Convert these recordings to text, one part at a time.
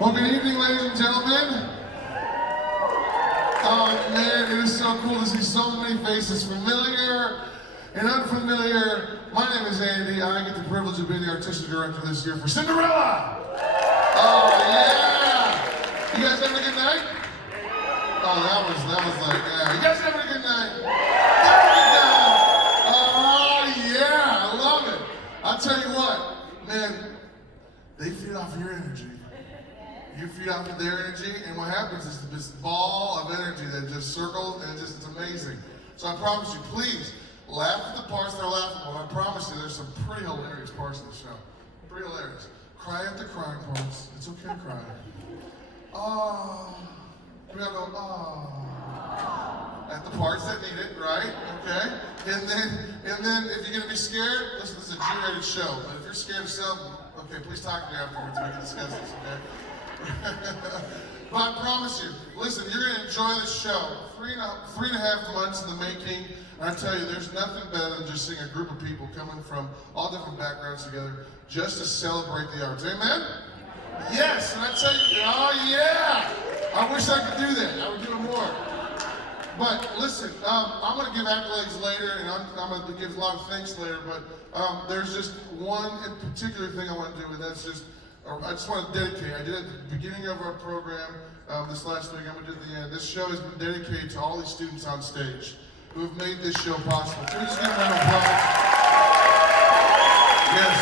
Well, good evening, ladies and gentlemen. Oh man, it is so cool to see so many faces, familiar and unfamiliar. My name is Andy. I get the privilege of being the artistic director this year for Cinderella. Oh yeah! You guys having a good night? Oh, that was like, yeah. You guys having a good night? Having a good night? Oh yeah, I love it. I'll tell you what, man, they feed off your energy. You feed off of their energy, and what happens is this ball of energy that just circles, and it's amazing. So I promise you, please, laugh at the parts that are laughable. I promise you, there's some pretty hilarious parts of the show. Pretty hilarious. Cry at the crying parts. It's okay to cry. Oh. We gotta go, oh. At the parts that need it, right? Okay? And then if you're gonna be scared, listen, this is a G-rated show, but if you're scared of something, okay, please talk to me afterwards, we can discuss this, okay? But I promise you, listen, you're going to enjoy this show. Three and a half months in the making, and I tell you, there's nothing better than just seeing a group of people coming from all different backgrounds together just to celebrate the arts. Amen? Yes, and I tell you, oh yeah! I wish I could do that. I would do it more. But listen, I'm going to give accolades later, and I'm going to give a lot of thanks later, but there's just one in particular thing I want to do, and that's just, I just want to dedicate. I did it at the beginning of our program this last week. I'm going to do it at the end. This show has been dedicated to all these students on stage who have made this show possible. Can we just give them an applause? Yes.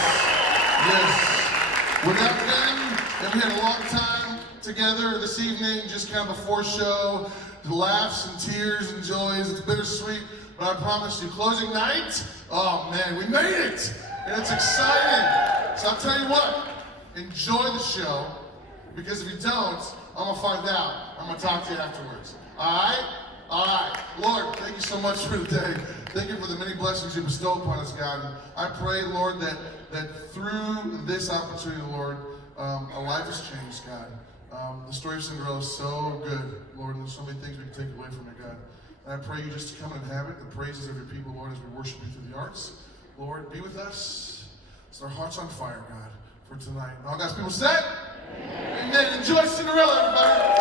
Without them, and we had a long time together this evening, just kind of before show, laughs and tears and joys. It's bittersweet, but I promise you, closing night, oh man, we made it! And it's exciting. So I'll tell you what. Enjoy the show, because if you don't, I'm gonna find out. I'm gonna talk to you afterwards. Alright? Alright. Lord, thank you so much for today. Thank you for the many blessings you bestow upon us, God. And I pray, Lord, that through this opportunity, Lord, a life has changed, God. The story of Cinderella is so good, Lord, and there's so many things we can take away from it, God. And I pray you just to come and inhabit the praises of your people, Lord, as we worship you through the arts. Lord, be with us. Set our hearts on fire, God. For tonight. All God's people said? Amen. Amen. Enjoy Cinderella, everybody.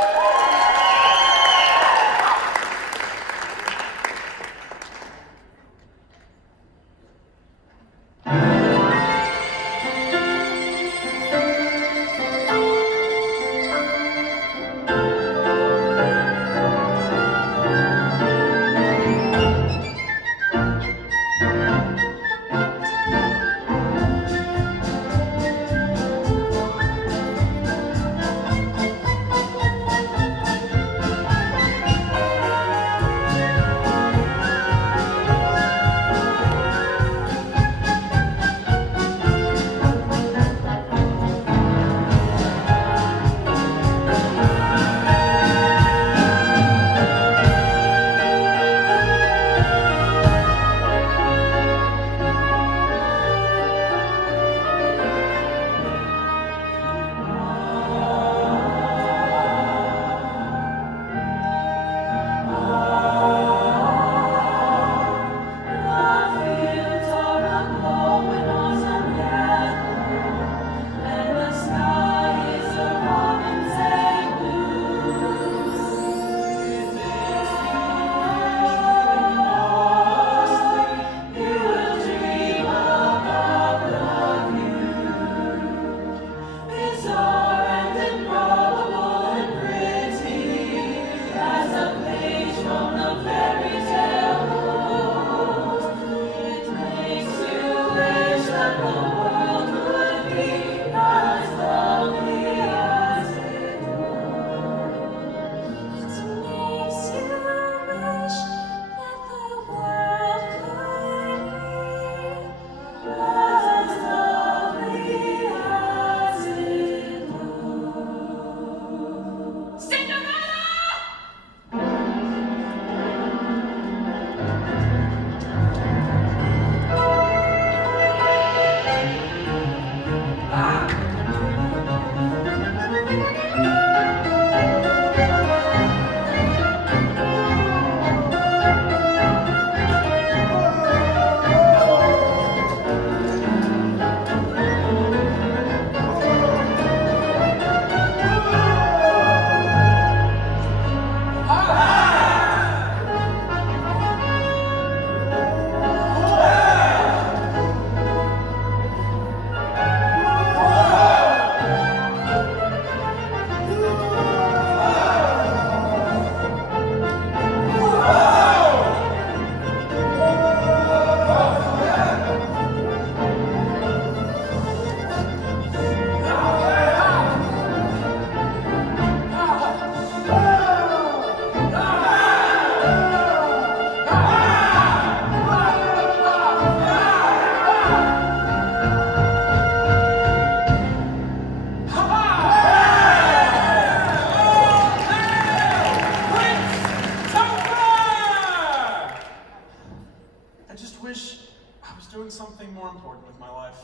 I just wish I was doing something more important with my life.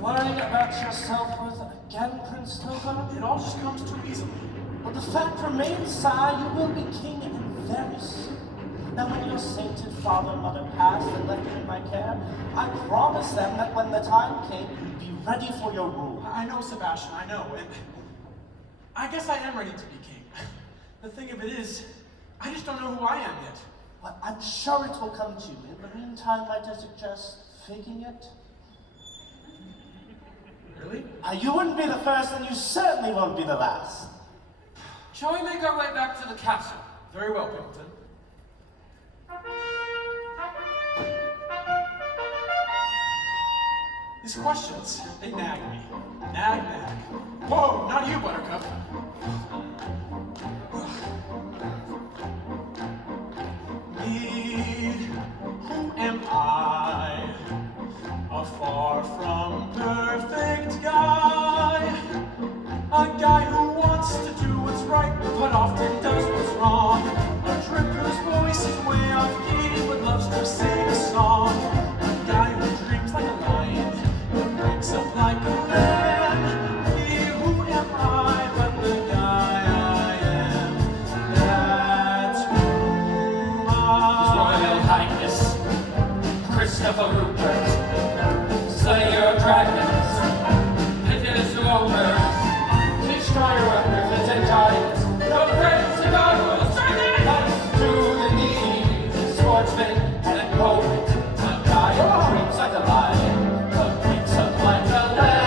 Worrying about your self-worth again, Prince Nova? It all just comes too easily. But the fact remains, sire, you will be king and very soon. Now when your sainted father and mother passed and left you in my care, I promised them that when the time came, you'd be ready for your rule. I know, Sebastian, I know. And I guess I am ready to be king. The thing of it is, I just don't know who I am yet. Well, I'm sure it will come to you. In the meantime, might I suggest faking it? Really? You wouldn't be the first, and you certainly won't be the last. Shall we make our way back to the castle? Very well, Pimpleton. These questions, they nag me. Nag. Whoa, not you, Buttercup. Me, who am I? A far from perfect guy. A guy who wants to do what's right, but often does what's wrong. A drip whose voice is way off key, but loves to sing a song. A guy who dreams like a lion, but wakes up like a man. Me, who am I, but the guy I am? That's who I Royal Highness, Christopher Rupert, Slayer of Dragons, Pitiless Rover, Destroyer of Griffins and Giants, no friends to gargoyles, knights to the knee, swordsman and poet, a guy who dreams like a lion, but wakes up like a lamb.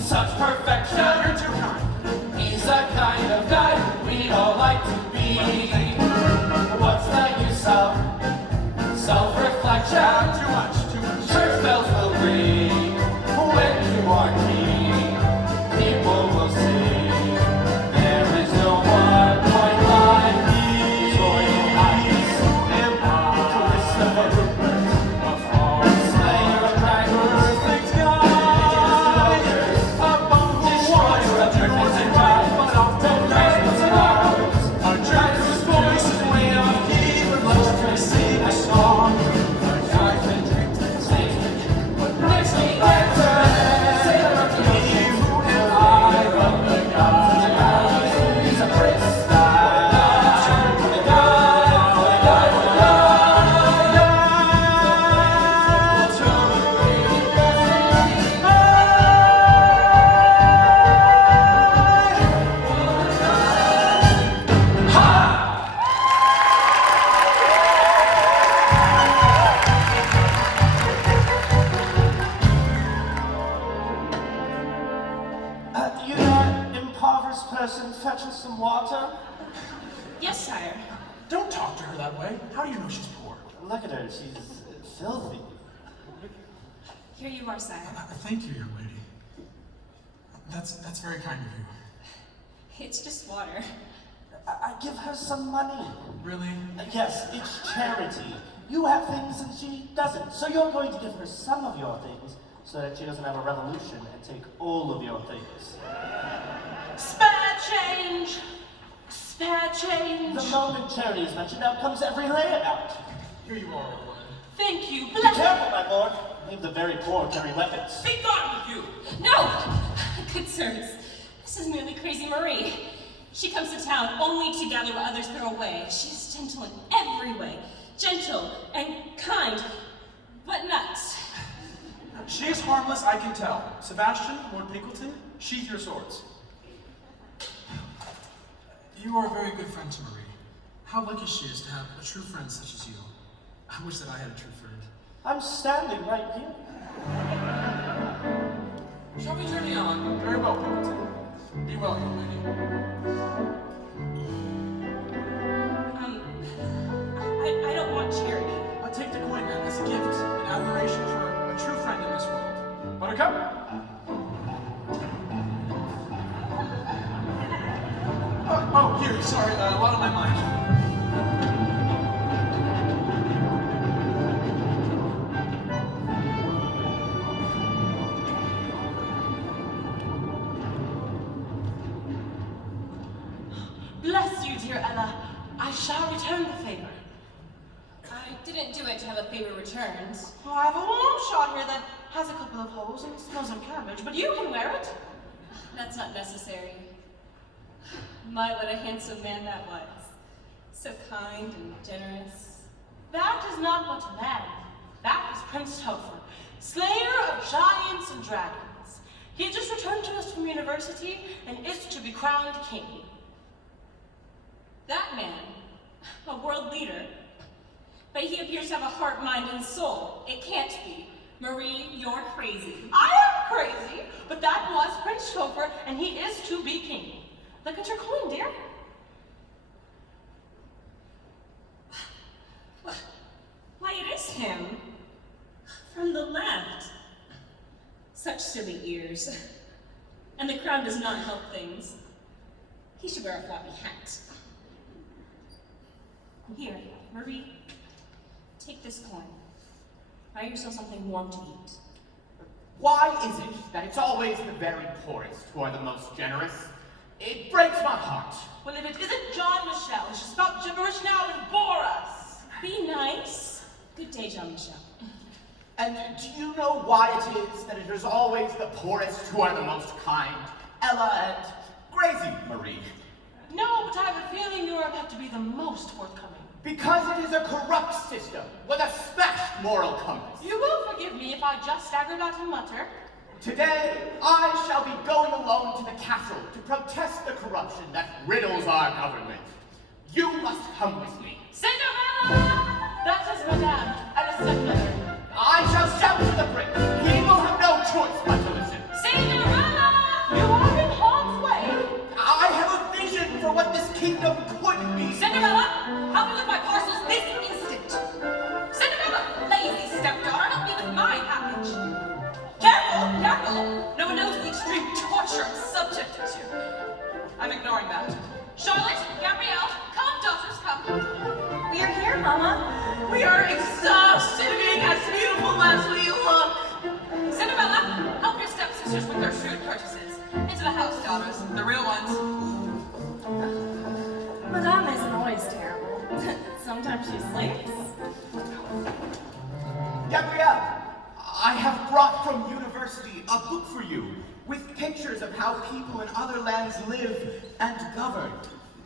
Such perfection. You're too kind. He's the kind of guy we all like to be. What's the use of self-reflection? Too much. Church bells will ring when you are king. People will sing. There is no one quite like me. Royal Highness, Christopher Rupert, a false slayer of dragons, Perfect guy. destroyer of griffins and giants, but often rains and clouds. A drag whose voice is way off key, but loves to sing a song. A guy that dreams of singing, but Next week, let's sailor of the me, ocean. who am I but the guy? He's a prince. You that impoverished person, fetch us some water? Yes, sire. Don't talk to her that way. How do you know she's poor? Look at her, she's filthy. Here you are, sire. Thank you, young lady. That's very kind of you. It's just water. I give her some money. Really? Yes, it's charity. You have things and she doesn't. So you're going to give her some of your things so that she doesn't have a revolution and take all of your things. Spare change! Spare change! The moment charity is mentioned, out comes every layout. Here you are, old woman. Thank you, Be bless careful, my lord. Leave the very poor carry weapons. Be gone with you! No! Good sirs, this is merely Crazy Marie. She comes to town only to gather what others throw away. She is gentle in every way. Gentle and kind, but nuts. She is harmless, I can tell. Sebastian, Lord Pinkleton, sheath your swords. You are a very good friend to Marie. How lucky she is to have a true friend such as you. I wish that I had a true friend. I'm standing right here. Shall we journey on? Very well, Pinkleton. Be well, young lady. I don't want charity. Take the coin then as a gift in admiration for a true friend in this world. Buttercup? Oh, here, sorry, a lot on my mind. Bless you, dear Ella. I shall return the favor. I didn't do it to have a favor returned. Oh, I have a warm shawl here that has a couple of holes and smells of cabbage, but you can wear it. That's not necessary. My, what a handsome man that was. So kind and generous. That is not what man. That is Prince Topher, slayer of giants and dragons. He just returned to us from university and is to be crowned king. That man, a world leader. But he appears to have a heart, mind, and soul. It can't be. Marie, you're crazy. I am crazy, but that was Prince Topher, and he is to be king. Look at your coin, dear. Why, it is him. From the left. Such silly ears. And the crown does not help things. He should wear a floppy hat. Here, Marie, take this coin. Buy yourself something warm to eat. Why is it that it's always the very poorest who are the most generous? It breaks my heart. Well, if it isn't John Michel, he should stop gibberish now and bore us. Be nice. Good day, Jean-Michel. And do you know why it is that it is always the poorest who are the most kind? Ella and crazy Marie. No, but I have a feeling you're about to be the most forthcoming. Because it is a corrupt system with a smashed moral compass. You will forgive me if I just stagger about and mutter. Today, I shall be going alone to the castle to protest the corruption that riddles our government. You must come with me. Cinderella! That is Madame, and a stepmother. I shall shout to the prince. He will have no choice but to listen. Cinderella! You are in harm's way. I have a vision for what this kingdom could be. Cinderella, help me with my parcels this instant. Cinderella, lazy stepdaughter, help me with my package. Careful, careful. No one knows the extreme torture I'm subjected to. I'm ignoring that. Charlotte, Gabrielle, come, daughters, come. We are here, Mama. We are exhausted being as beautiful as we look. Cinderella, help your stepsisters with their shrewd purchases. Into the house, daughters, the real ones. Madame isn't always terrible. Sometimes she sleeps. Gabrielle, I have brought from university a book for you with pictures of how people in other lands live and govern.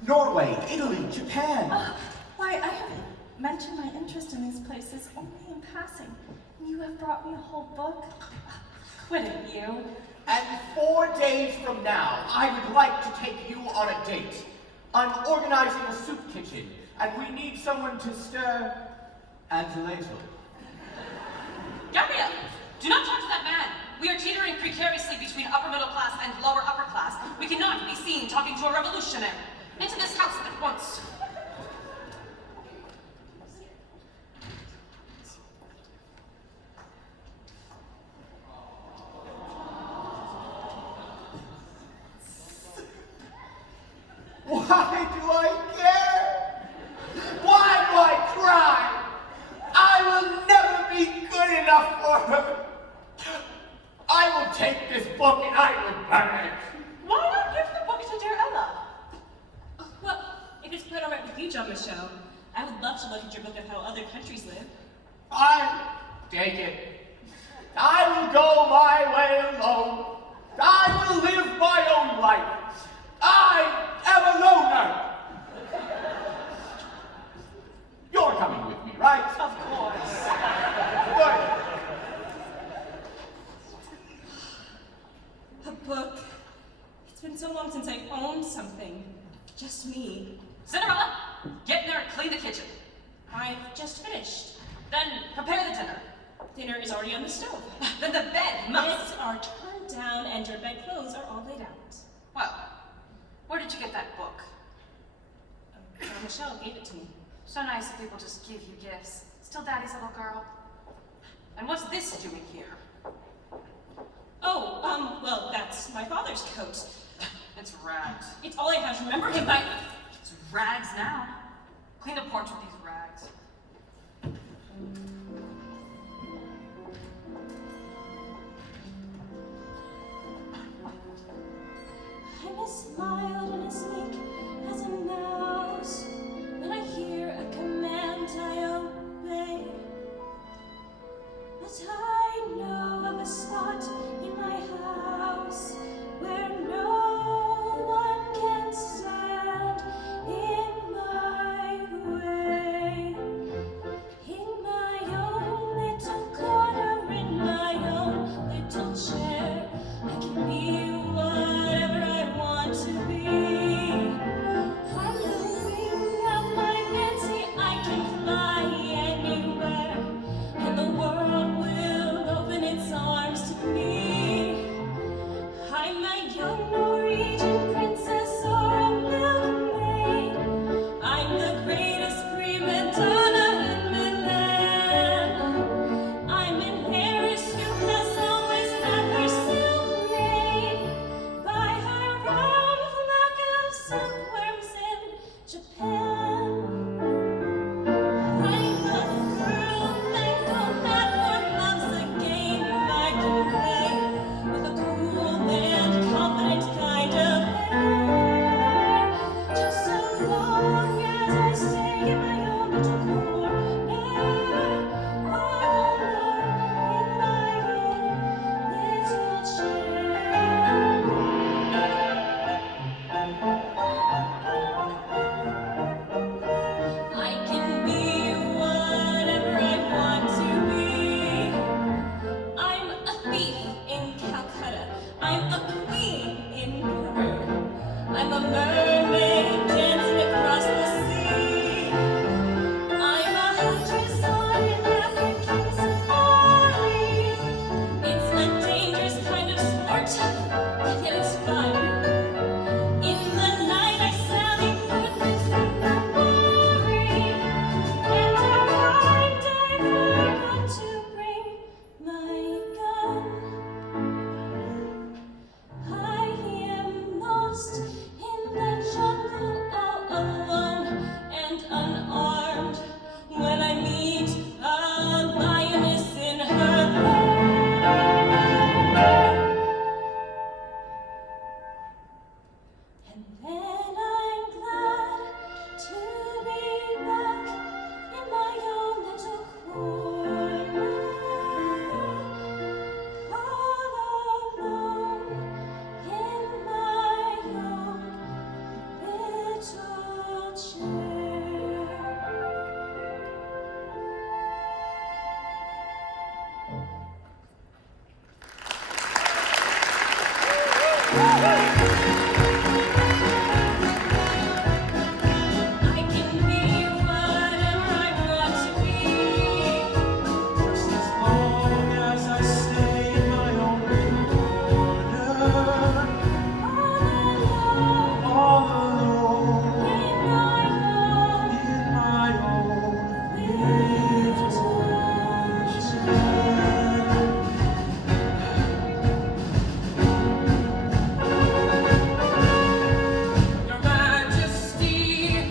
Norway, Italy, Japan. Why, I have mentioned my interest in these places only in passing. You have brought me a whole book? Quit it, you. And 4 days from now, I would like to take you on a date. I'm organizing a soup kitchen, and we need someone to stir and ladle. Gabrielle, do not talk to that man. We are teetering precariously between upper middle class and lower upper class. We cannot be seen talking to a revolutionary. Into this house at once. Why do I care? Why do I cry? I will never be good enough for her. I will take this book and I will burn it. Why not give the book to dear Ella? Well, if it's quite all right with you, Jean-Michel, I would love to look at your book of how other countries live. I take it. I will go my way alone. I will live my own life. I am a loner. You're coming with me, right? Of course. Good. A book. It's been so long since I owned something. Just me. Cinderella, get in there and clean the kitchen. I've just finished. Then prepare the dinner. Dinner is already on the stove. Then the bed must. Beds are turned down and your bedclothes are all laid out. Well, where did you get that book? Michelle gave it to me. So nice that people just give you gifts. Still daddy's little girl. And what's this doing here? Oh, well, that's my father's coat. It's rags. It's all I have. Remember him by... It's rags now. Clean the porch with these rags. I'm as mild and as meek as a mouse. When I hear a command, I obey. But I know of a spot in my house where no one can stand in my way. In my own little corner, in my own little chair, I can be whatever I want to be. I'm the wing of my fancy, I can fly anywhere, and the world will open its arms to me. I'm a young Norwegian princess or a milkmaid. I'm the greatest prima donna in Milan. I'm an heiress who has always had herself made by her own flock of silkworms in Japan. I'm a girl and go mad for love's a game I can play with a cool and confident kind of air. Just so long as I stay in my own little corner, all alone in my own little chair. I can be whatever I want to be. I'm a thief in Calcutta. I'm a queen in Peru. I'm a mermaid dancing across the sea. I'm a huntress on an African safari. It's a dangerous kind of sport, yet it's fun. In the night I sally forth with the worry, and I forgot to bring my gun. I am lost in the jungle all alone and unarmed when I meet a lioness in her lair. And then I'm glad to be back in my own little corner, all alone in my own little chair. I can be whatever I want to be. Just as long as I stay in my own corner, all alone in my own little chair.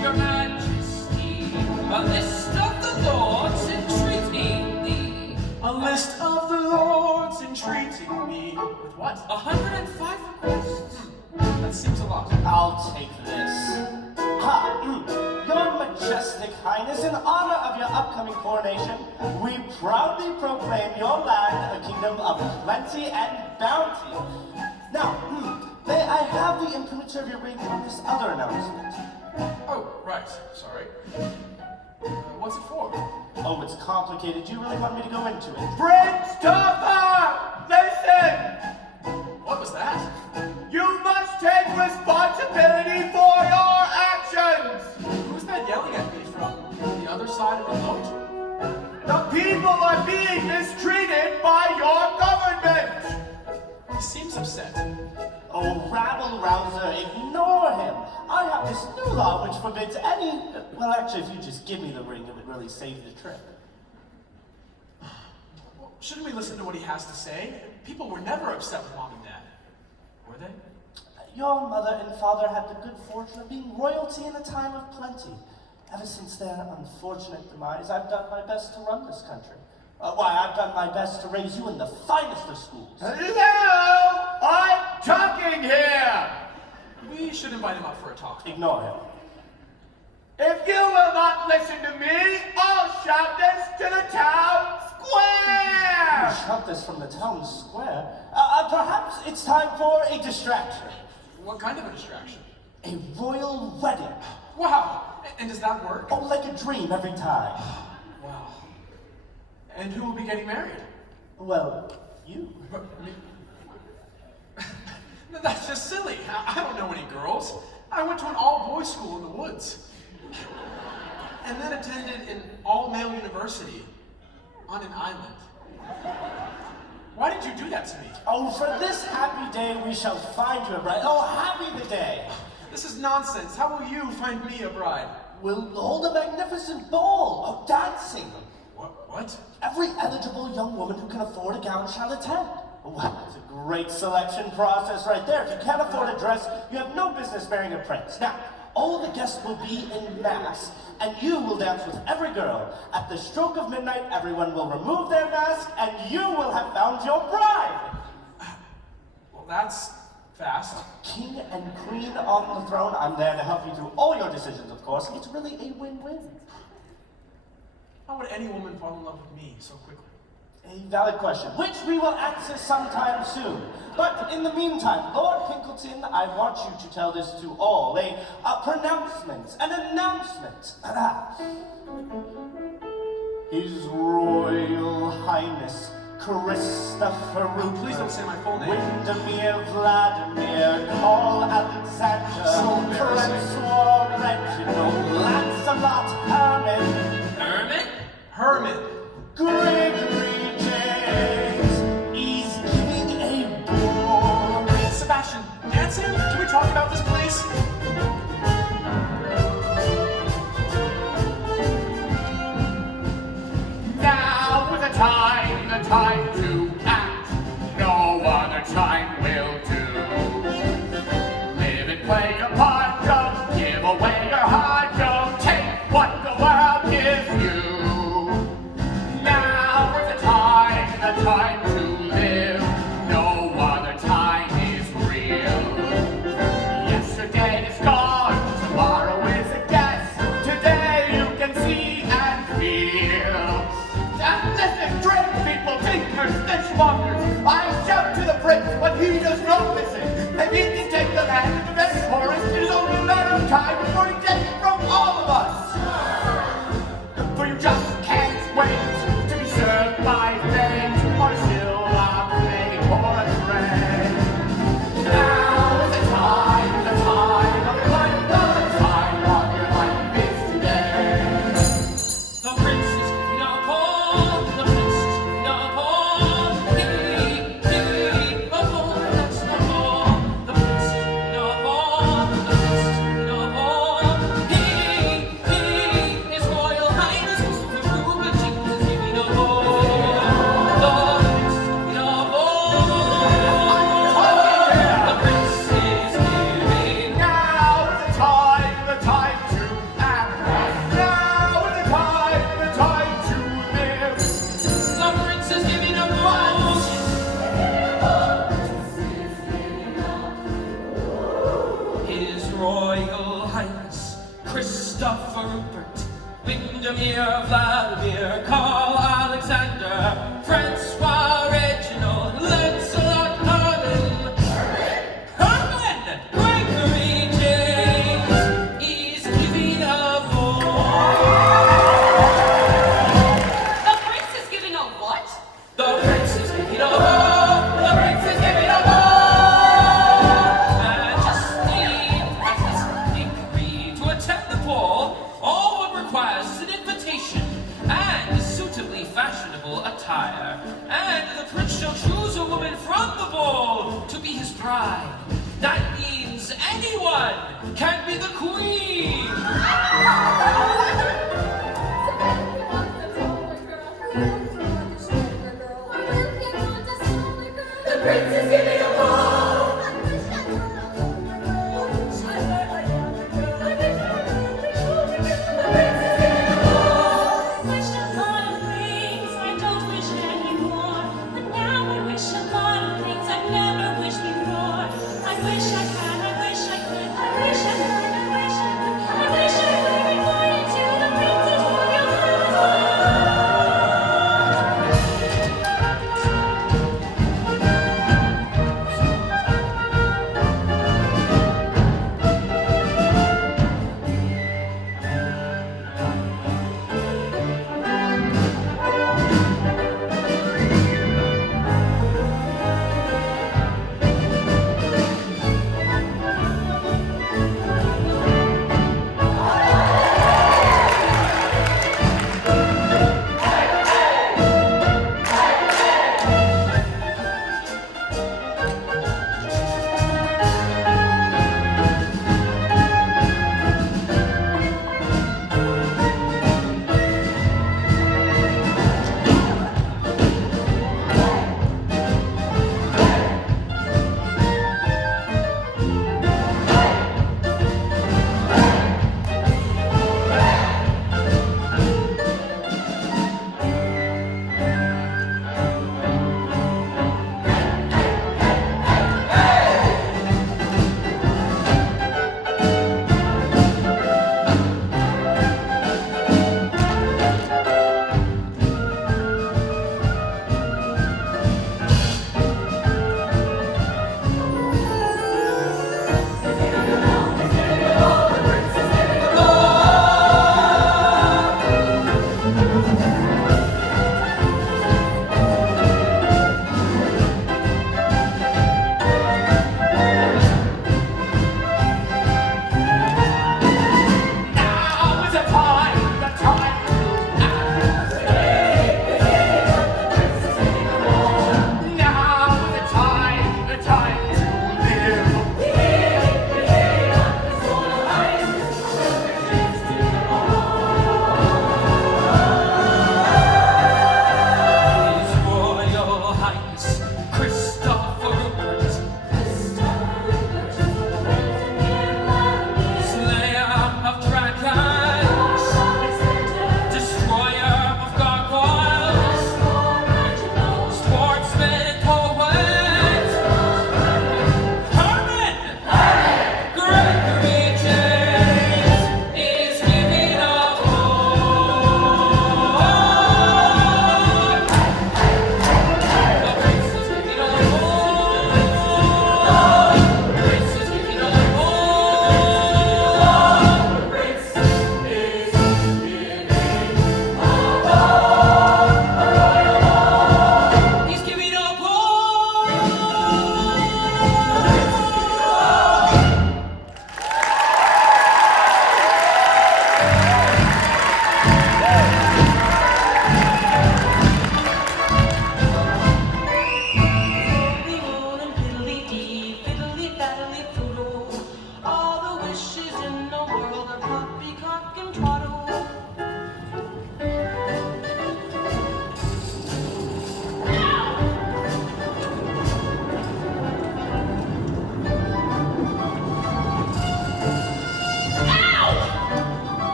Your Majesty, a list of the lords entreating thee. A list of the lords entreating me with what? 105 requests. That seems a lot. I'll take this. Your Majestic Highness, in honor of your upcoming coronation, we proudly proclaim your land a kingdom of plenty and bounty. Now, may I have the imprimatur ring on this other announcement? Oh, right. Sorry. What's it for? Oh, it's complicated. Do you really want me to go into it? Prince Topper, listen! What was that? You must take responsibility for your actions! Who's that yelling at me from the other side of the moat? The people are being mistreated by your government! He seems upset. Oh, rabble-rouser, ignore him. I have this new law which forbids any... Well, actually, if you just give me the ring, it would really save the trip. Well, shouldn't we listen to what he has to say? People were never upset with Mom and Dad, were they? Your mother and father had the good fortune of being royalty in a time of plenty. Ever since their unfortunate demise, I've done my best to run this country. I've done my best to raise you in the finest of schools. Hello! I'm talking here! We should invite him up for a talk. Ignore him. If you will not listen to me, I'll shout this to the town You square! shout this from the town square. Perhaps it's time for a distraction. What kind of a distraction? A royal wedding. Wow! And does that work? Oh, like a dream every time. Wow. And who will be getting married? Well, you. That's just silly. I don't know any girls. I went to an all-boys school in the woods. And then attended an all-male university on an island. Why did you do that to me? Oh, for this happy day we shall find you a bride. Oh, happy the day. This is nonsense. How will you find me a bride? We'll hold a magnificent ball of dancing. What? Every eligible young woman who can afford a gown shall attend. Well, that's a great selection process right there. If you can't afford a dress, you have no business marrying a prince. Now, all the guests will be in mass, and you will dance with every girl. At the stroke of midnight, everyone will remove their mask, and you will have found your bride. Well, that's fast. King and queen on the throne. I'm there to help you through all your decisions, of course. It's really a win-win. How would any woman fall in love with me so quickly? A valid question, which we will answer sometime soon. But in the meantime, Lord Pinkleton, I want you to tell this to all. A pronouncement, an announcement. His Royal Highness Christopher Rupert. Please don't say my full name. Windermere Vladimir, Paul Alexander, So embarrassing. Francois Reginald, Lancelot Herman, Herman. Gregory James. He's giving a ball. Sebastian, dancing? Can we talk about this, please? Now is the time to act. No other time will do. Live and play your part, don't give away your heart, don't take what the world gives you. Now is the time to live. No other time is real. Yesterday is gone, tomorrow is a guess. Today you can see and feel. Listen, drink people, thinkers, fishmongers. I shout to the prince, but he does not listen. If he can take the land of the very poorest, it is only a matter of time before he takes it from all of us. For you just can't wait to be served by fame, or silver plate, or a tray. Now is the time of your life, the time of your life is today. The prince is giving a ball, the prince is giving a ball. A ball, that's the ball. The prince is giving a ball, the prince is giving a ball. His Royal Highness Christopher Rupert is giving a ball. The prince is giving a ball. The prince is giving. Now is the time to act. Now is the time to live. The prince is giving a ball. His Royal Highness Christopher Rupert, Windermere Vladimir, Carl Alexander, Francois Reginald, Lancelot Herman, Gregory James, he's giving a ball. The prince is giving a what? The prince is giving a ball. The prince is giving a ball. Majesty has agreed to attend the ball. All one requires is an invitation and suitably fashionable attire. And the prince shall choose a woman from the ball to be his bride. That means anyone can be the queen. The prince is giving a ball.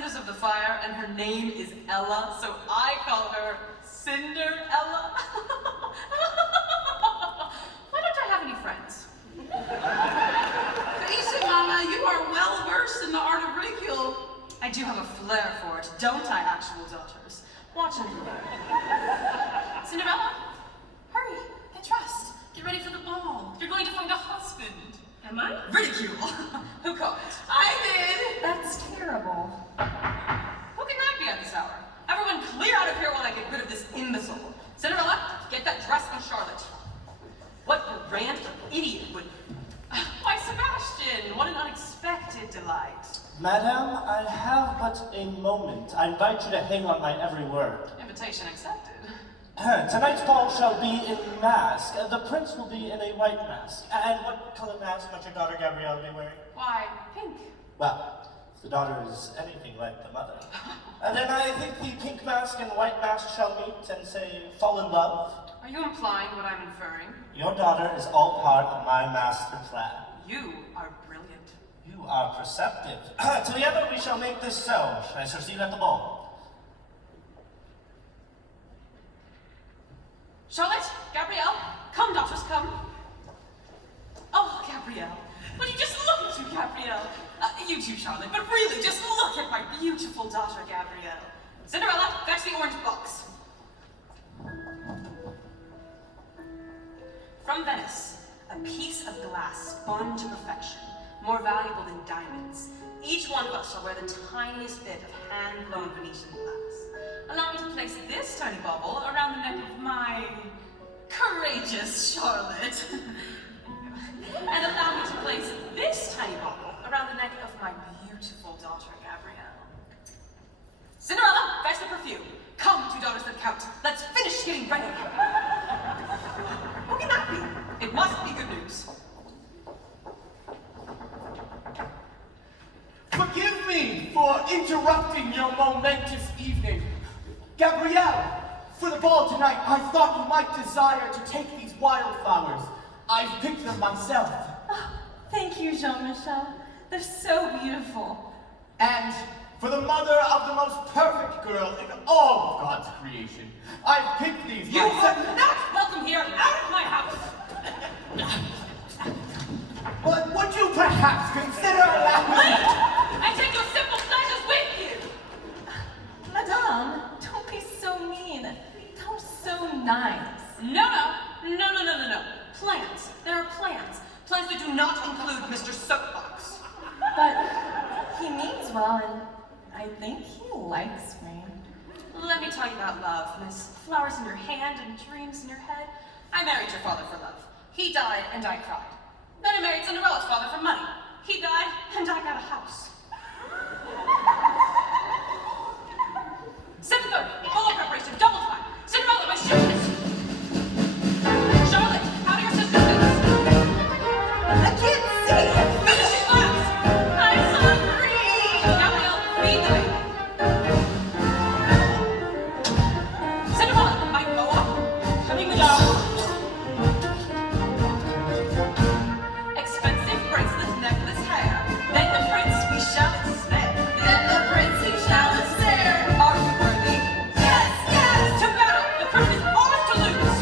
cinders of the fire, and her name is Ella, so I call her Cinderella. Why don't I have any friends? Face it, Mama, you are well versed in the art of ridicule. I do have a flair for it, don't I, actual daughters? Watch and learn. Cinderella, hurry, get dressed. Get ready for the ball. You're going to find a husband. Am I? Ridicule. Who called? I did. That's terrible. Who can that be at this hour? Everyone clear out of here while I get rid of this imbecile. Cinderella, get that dress on Charlotte. What grand idiot would... Why, Sebastian, what an unexpected delight. Madam, I have but a moment. I invite you to hang on my every word. Invitation accepted. Tonight's ball shall be in mask. The prince will be in a white mask. And what color mask might your daughter Gabrielle be wearing? Why, pink. Well, if the daughter is anything like the mother. And then I think the pink mask and white mask shall meet and say, fall in love. Are you implying what I'm inferring? Your daughter is all part of my master plan. You are brilliant. You are perceptive. Together we shall make this so. I shall see you at the ball. Charlotte, Gabrielle, come, daughters, come. Oh, Gabrielle. Will you just look at you, Gabrielle? You too, Charlotte, but really, just look at my beautiful daughter, Gabrielle. Cinderella, fetch the orange box. From Venice, a piece of glass spun to perfection, more valuable than diamonds. Each one of us shall wear the tiniest bit of hand-blown Venetian glass. Allow me to place this tiny bauble around the neck of my courageous Charlotte. And allow me to place this tiny bauble around the neck of my beautiful daughter, Gabrielle. Cinderella, fetch the perfume. Come, two daughters that count. Let's finish getting ready. Who can that be? It must be good news. Forgive me for interrupting your momentous evening. Gabrielle, for the ball tonight, I thought you might desire to take these wildflowers. I've picked them myself. Oh, thank you, Jean-Michel. They're so beautiful. And for the mother of the most perfect girl in all of God's creation, I've picked these You myself. are not welcome here, out of my house. But would you perhaps consider allowing... I take your simple pleasures with you. Madame, don't be so mean. That was so nice. No. Plans. There are plans. Plans that do not include Mr. Soapbox. But he means well, and I think he likes me. Let me tell you about love, Miss Flowers in your hand and dreams in your head. I married your father for love. He died and I cried. Then I married Cinderella's father for money. He died and I got a house. 7:30, ball preparation, double time. Cinderella, my shoes! Charlotte, how do your sisters do this? I can't see. Finishing class! I'm hungry! Gabrielle, feed the baby. Cinderella, I go up. Coming down. Expensive bracelet, necklace, hair. Then the prince we shall ensnare. Then the prince we shall ensnare. Are you worthy? Yes, yes. To battle! The crown is ours to lose!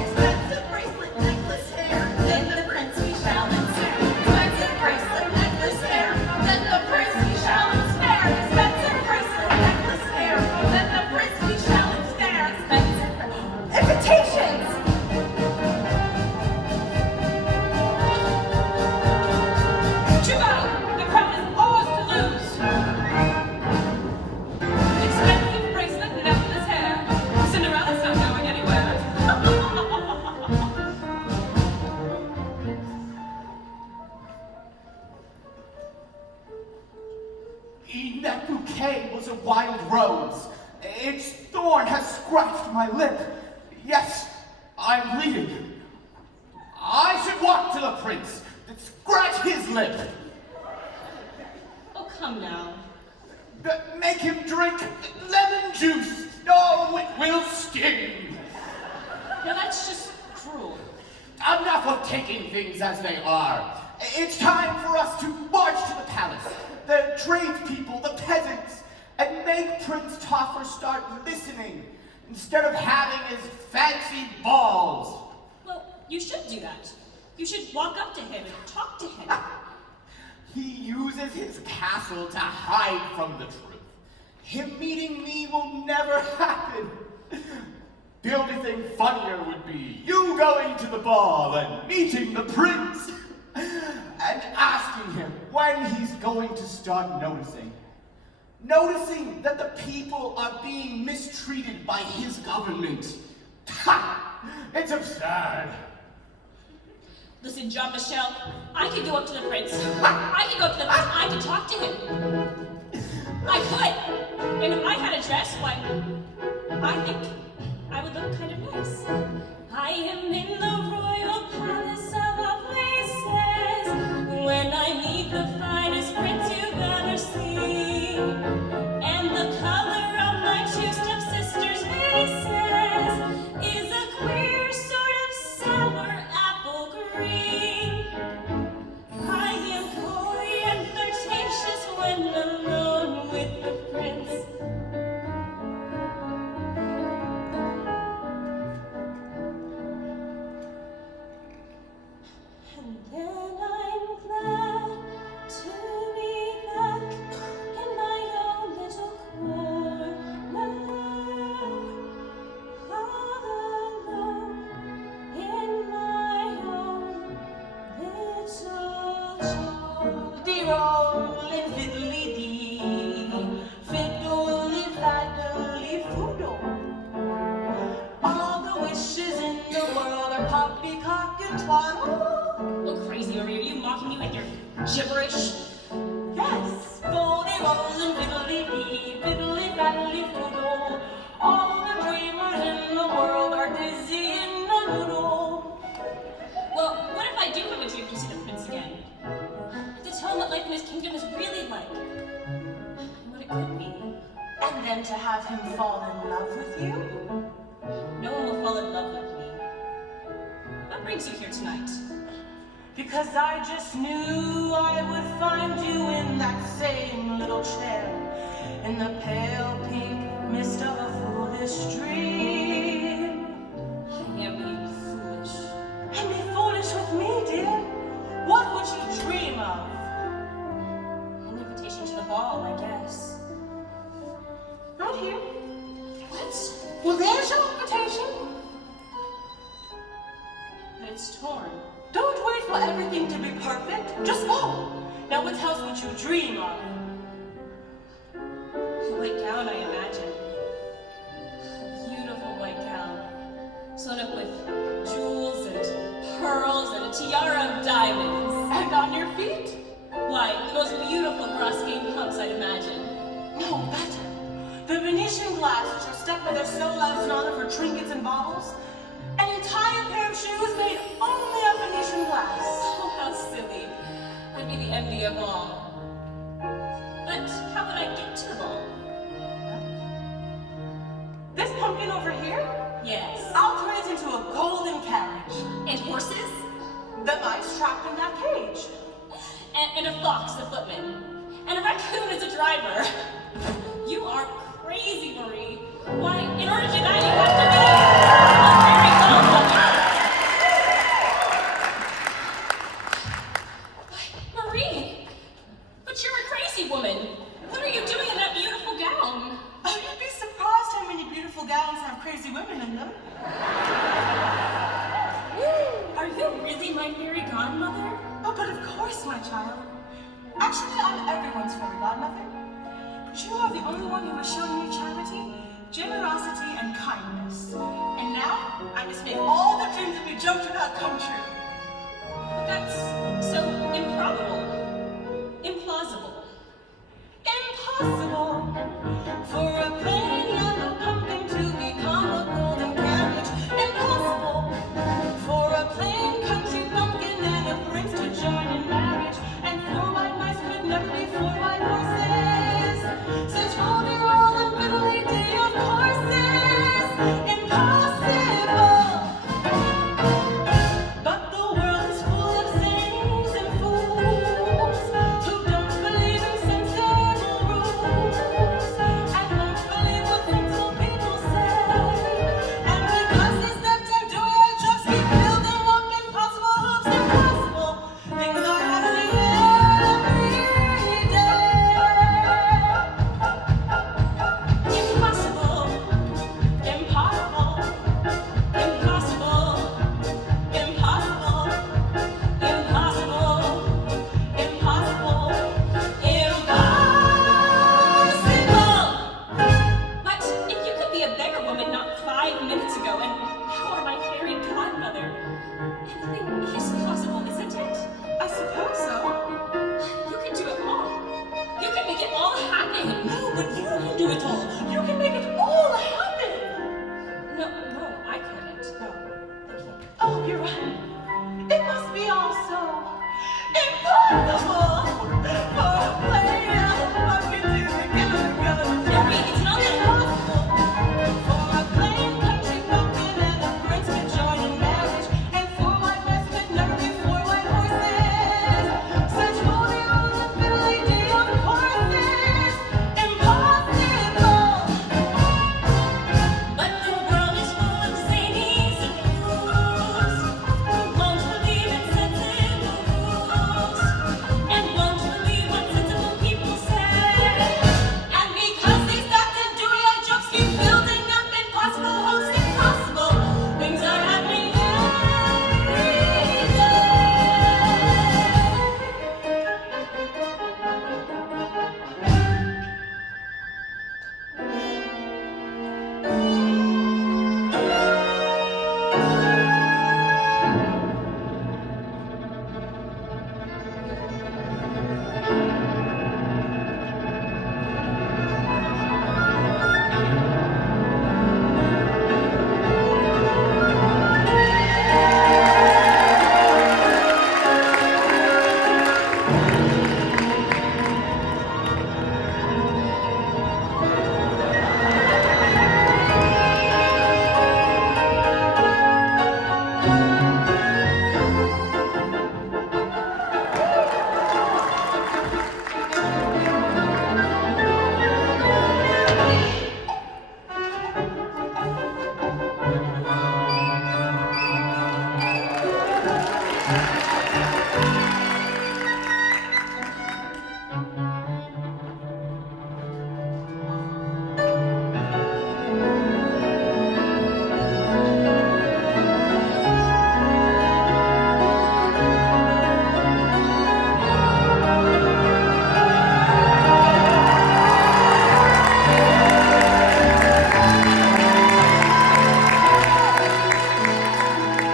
Expensive bracelet, necklace, hair. Then the prince we shall ensnare. Expensive bracelet, necklace, hair. Then the prince we shall ensnare. Expensive bracelet, necklace, hair. Then the prince we shall ensnare. Expensive invitations. To battle! The crown is ours to lose! Expensive bracelet, necklace, hair. Cinderella's not going anywhere. In that bouquet was a wild rose. Its thorn has scratched my lip. Yes, I'm bleeding. I should walk to the prince and scratch his lip. Oh, come now. Make him drink lemon juice. Oh, it will sting. Now that's just cruel. Enough of taking things as they are. It's time for us to march to the palace. The tradespeople, the peasants, and make Prince Toffer start listening instead of having his fancy balls. Well, you should do that. You should walk up to him and talk to him. He uses his castle to hide from the truth. Him meeting me will never happen. The only thing funnier would be you going to the ball and meeting the prince and asking him when he's going to start noticing. Noticing that the people are being mistreated by his government. Ha! It's absurd. Listen, Jean-Michel, I could go up to the prince. I could talk to him. I could. And if I had a dress, why, I think I would look kind of nice. I am in the royal palace of all places, when I meet the finest prince you've ever seen. And the color of my two stepsisters' faces is a queer sort of sour apple green. I am coy and flirtatious when alone with the prince. And then I'm glad to be back in my own little corner, all alone in my own little jar. Dee-rollin' fiddly-dee, fiddly-faddly-foodle. All the wishes in the world are poppycock and twaddle. Look crazy, Marie. Are you mocking me with your gibberish? Yes, dee-rollin' fiddly-dee, fiddly-faddly-foodle. All the dreamers in the world are dizzy in a noodle. Well, what if I do have a dream to see the prince again? To tell him what life in his kingdom is really like. And what it could be. And then to have him fall in love with you? No one will fall in love with me. What brings you here tonight? Because I just knew I would find you in that same little chair, in the pale pink mist of a foolish dream. I am being foolish. And be foolish with me, dear. What would you dream of? An invitation to the ball, I guess. Right here. What? Well, there's your invitation. But it's torn. Don't wait for everything to be perfect. Just go. Now, tell us what you dream of. A white gown, I imagine. A beautiful white gown. Sewn up with jewels and pearls and a tiara of diamonds. And on your feet? Why, the most beautiful cross-game pumps, I'd imagine. No, better. The Venetian glass which your stepmother so loves in honor of her trinkets and baubles. An entire pair of shoes made only of Venetian glass. Oh, how silly. I'd be the envy of all. But how would I get to the ball? This pumpkin over here? Yes. I'll turn it into a golden carriage. And horses? The mice trapped in that cage. And a fox, the footman. And a raccoon as a driver. You are crazy, Marie. Why, in order to do that, you have to be a very well-woman. Marie! But you're a crazy woman. What are you doing in that beautiful gown? Oh, you'd be surprised how many beautiful gowns have crazy women in them. Are you really my fairy godmother? Oh, but of course, my child. Actually, I'm everyone's fairy godmother. But you are the only one who has shown me charity, generosity, and kindness. And now, I must make all the dreams that we joked about come true. But that's so improbable. Implausible. Impossible for a plain yellow pumpkin to become a golden carriage. Impossible for a plain country bumpkin and a prince to join in marriage. And 4 white mice could never be 4 white horses. Such holy roll and fiddly dee of courses. Impossible. But the world is full of sayings and fools. do it all. You can make it all happen. No, I couldn't. No, I can't. Oh, you're right. It must be all so impossible for a player like you to go. Mary, it's not impossible. For a plain country bumpkin and a prince to join in marriage, and 4 white best men nerving 4 white horses. Such rodeos and fiddly dee, of course, is impossible. But the world is full of zanies and fools who won't believe in sensible rules and won't believe what sensible people say. And because these facts and doing jokes keep building up impossible hopes, impossible things are happening every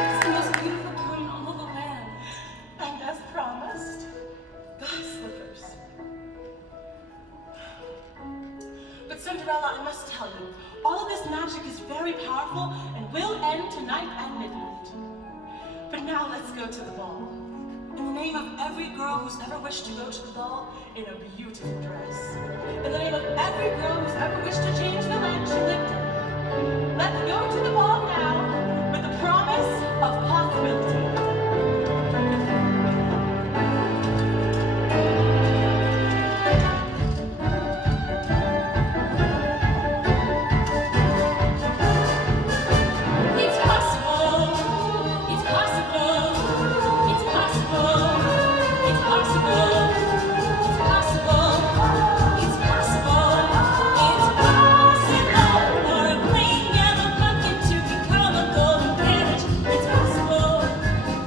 It's the most beautiful gown in all the land. And as promised, the slippers. But Cinderella, I must tell you, all of this magic is very powerful and will end tonight at midnight. But now let's go to the ball. In the name of every girl who's ever wished to go to the ball in a beautiful dress. In the name of every girl who's ever wished to change the land she lived in. Let's go to the ball now with the promise of possibility. It's possible. It's possible. It's possible. It's possible. It's possible. It's possible. It's possible for a plain yellow pumpkin to become a golden carriage. It's possible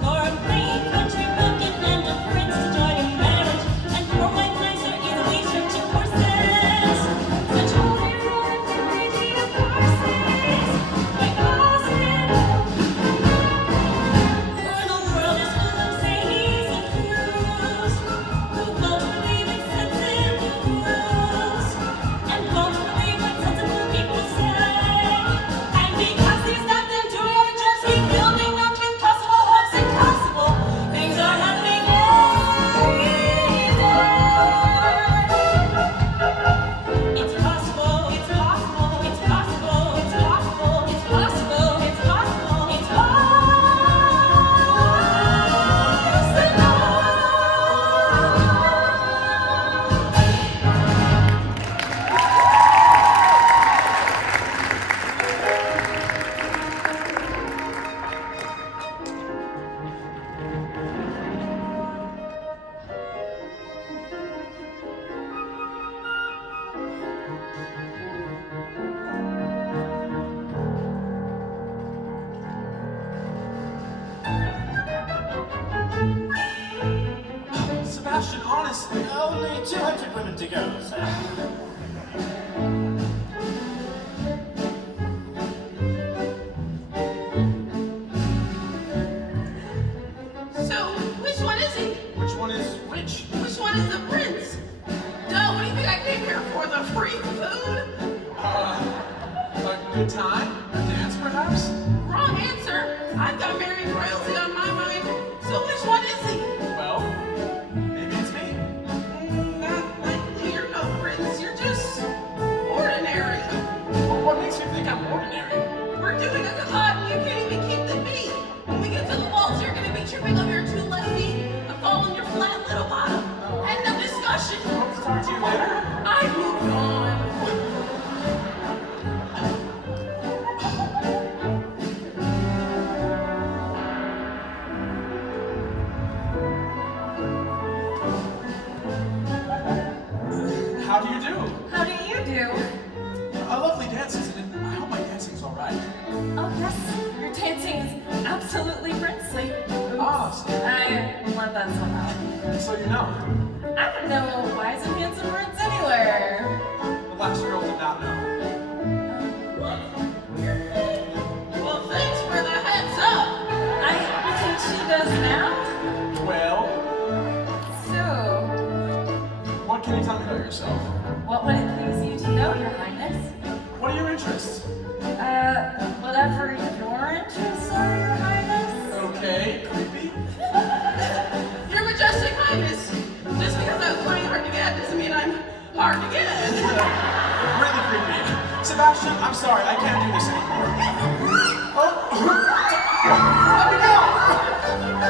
for a plain country bumpkin and a prince to join in marriage, and 4 white mice are easily turned to horses. Such holy royal lady of horses, quite possible. For the world is full of zanies and fools who won't believe in sensible rules and won't believe what sensible people say. And because these facts and doing jokes keep building up impossible hopes, impossible things are happening every day. It's possible. It's possible. It's possible. It's possible. It's possible. It's possible. It's Sebastian, honestly, only 200 women to go, sir. So, which one is he? Which one is which? Which one is the prince? Duh, what do you think I came here for, though? of free food? A good time? A dance, perhaps? Wrong answer. I've got married royalty on my mind. So which one is he? Well, maybe it's me. Not likely. You're no prince. You're just ordinary. What makes you think I'm ordinary? We're doing a collab and you can't even keep the beat. When we get to the waltz, you're gonna be tripping over your two left feet and fall on your flat little bottom. End of discussion. Hope to talk to you later. I moved on. How do you do? How do you do? A lovely dance, isn't it? I hope my dancing's all right. Oh, yes, your dancing is absolutely princely. Ah, so- I want that so loud. So you know. I would know wise and handsome words anywhere. The last girl did not know. Well, thanks for the heads up. I think she does now. Well, So, what can you tell me about yourself? what would it please you to know, Your Highness? What are your interests? Whatever your interests are, Your Highness. Okay, creepy. Your Majestic Highness. Just because I was playing hard to get doesn't mean I'm hard to get. Really creepy. Sebastian, I'm sorry, I can't do this anymore. Oh, let me go!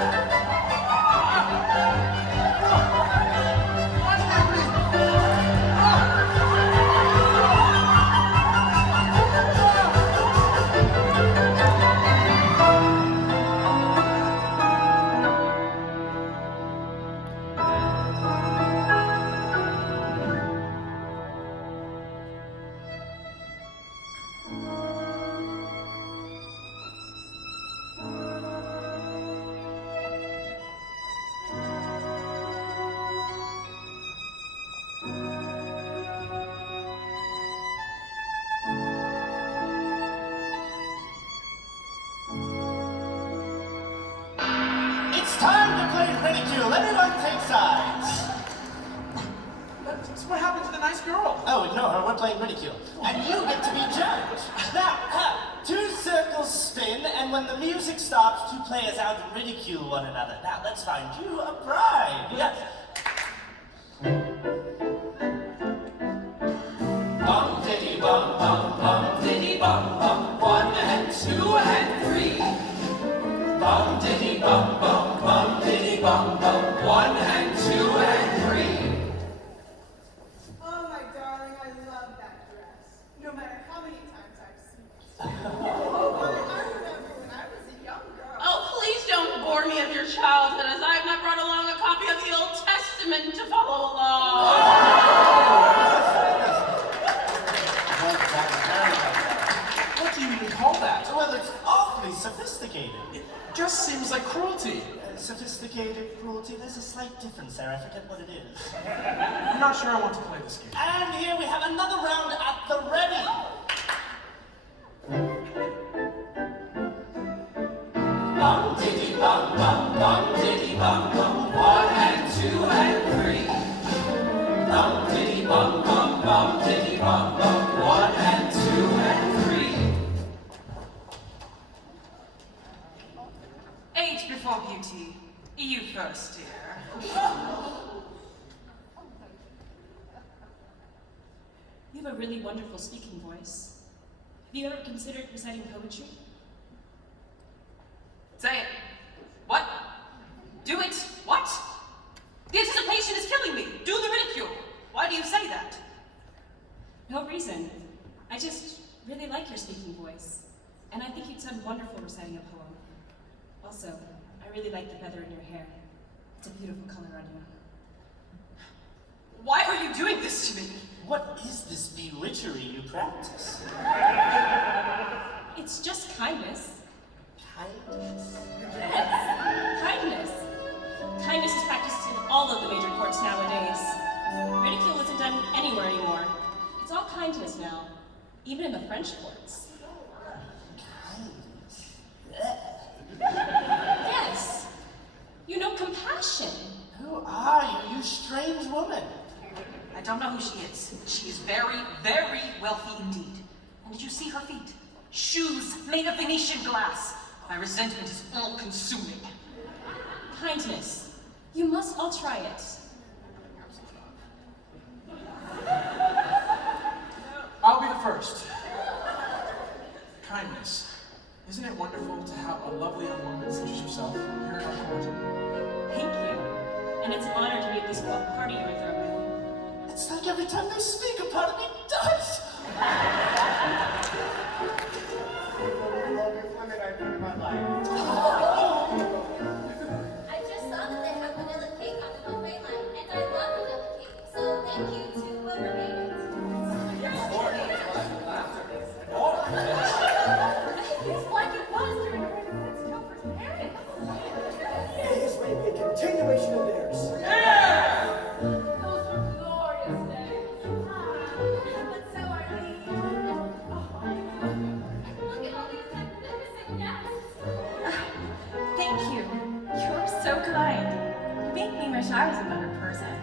It's time to play ridicule. Everyone take sides. That's what happened to the nice girl. Oh, ignore her. We're playing ridicule. And you get to be judge. Now, two circles spin, and when the music stops, two players out ridicule one another. Now, let's find you a bride. Yes. Bum diddy bum bum bum diddy bum bum 1 and 2 and 3. Bum diddy bum bum bum diddy bum bum 1 and 2 and 3. Oh, my darling, I love that dress. No matter how many times I've seen it. I remember when I was a young girl. Oh, please don't bore me of your childhood, as I have not brought along a copy of the Old Testament to follow along. What do you even call that? Well, it's awfully sophisticated. It just seems like cruelty. Sophisticated cruelty, there's a slight difference there. I forget what it is. I'm not sure I want to play this game. And here we have another round at the ready. Bum diddy bum bum bum diddy bum bum 1 and 2 and 3. Bum diddy bum bum bum diddy bum bum 1 and 2 and 3. Age before beauty. You first, dear. You have a really wonderful speaking voice. Have you ever considered reciting poetry? Say it. What? Do it. What? The anticipation is killing me. Do the ridicule. Why do you say that? No reason. I just really like your speaking voice. And I think you'd sound wonderful reciting a poem. Also, I really like the feather in your hair. It's a beautiful color on you. Why are you doing this to me? What is this bewitchery you practice? It's just kindness. Kindness? Yes, kindness. Kindness is practiced in all of the major courts nowadays. Ridicule isn't done anywhere anymore. It's all kindness now, even in the French courts. Kindness? Yes, you know compassion. Who are you, you strange woman? I don't know who she is. She is very, very wealthy indeed. And did you see her feet? Shoes made of Venetian glass. My resentment is all-consuming. Kindness, you must all try it. I'll be the first. Kindness. Isn't it wonderful to have a lovely young woman such as yourself here in our court? Thank you. And it's an honor to be at this party you're throwing. It's like every time they speak, a part of me dies. The longest limit I've been in my life. I just saw that they have vanilla cake on the buffet line, and I love vanilla cake. So thank you to whoever made it. It's like it was during the reign of Prince Topher's parents. His may be a continuation of theirs. Those were glorious days. But so are these. Look at all these magnificent guests. Thank you. You're so kind. You make me wish I was a better person.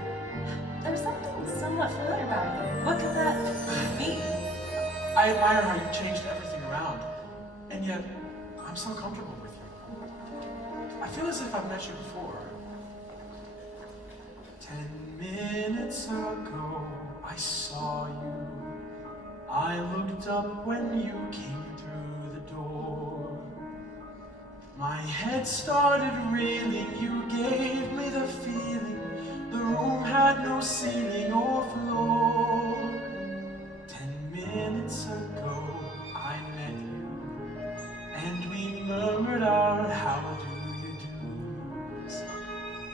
There's something somewhat familiar about you. What could that be? I admire how you've changed everything around, and yet I'm so comfortable with you. I feel as if I've met you before. 10 minutes ago, I saw you. I looked up when you came through the door. My head started reeling, you gave me the feeling. The room had no ceiling or floor. 10 minutes ago, I met you, and we murmured our how do you do's.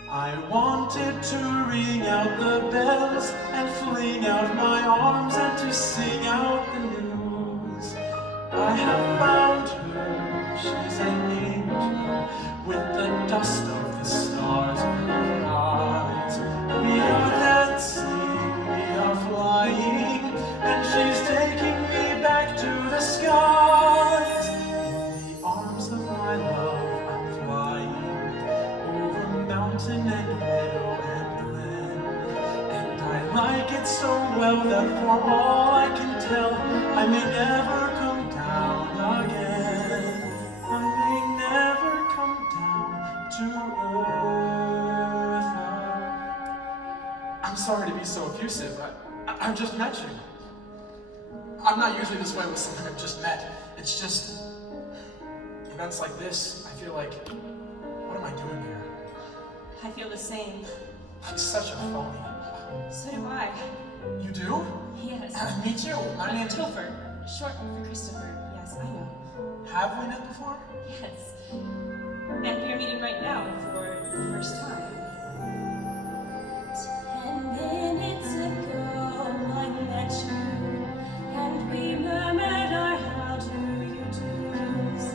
I wanted to ring out the bells and fling out my arms and to sing out the news. I have found her, she's an angel with the dust of the stars in her eyes. We are dancing, we are flying, and she's taking me back to the skies. In the arms of my love, I'm flying over mountain and meadow and glen. And I like it so well that for all I can tell, I may never come down again. I may never come down to earth. I'm sorry to be so effusive. I've just met you. I'm not usually this way with someone I've just met. It's just events like this. I feel like, what am I doing here? I feel the same. I'm such a phony. So do I. You do? Yes. Me too. My name's Topher, short for Christopher. Yes, I know. Have we met before? Yes. And we are meeting right now for the first time. 10 minutes ago, I met you, and we murmured our how do you do's.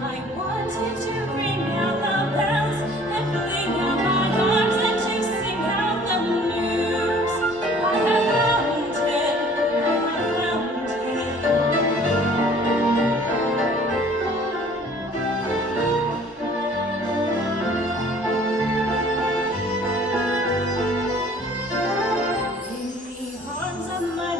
I wanted to ring out the bells and fling out my arms and to sing out the news. I have found him, I have found him. In the arms of my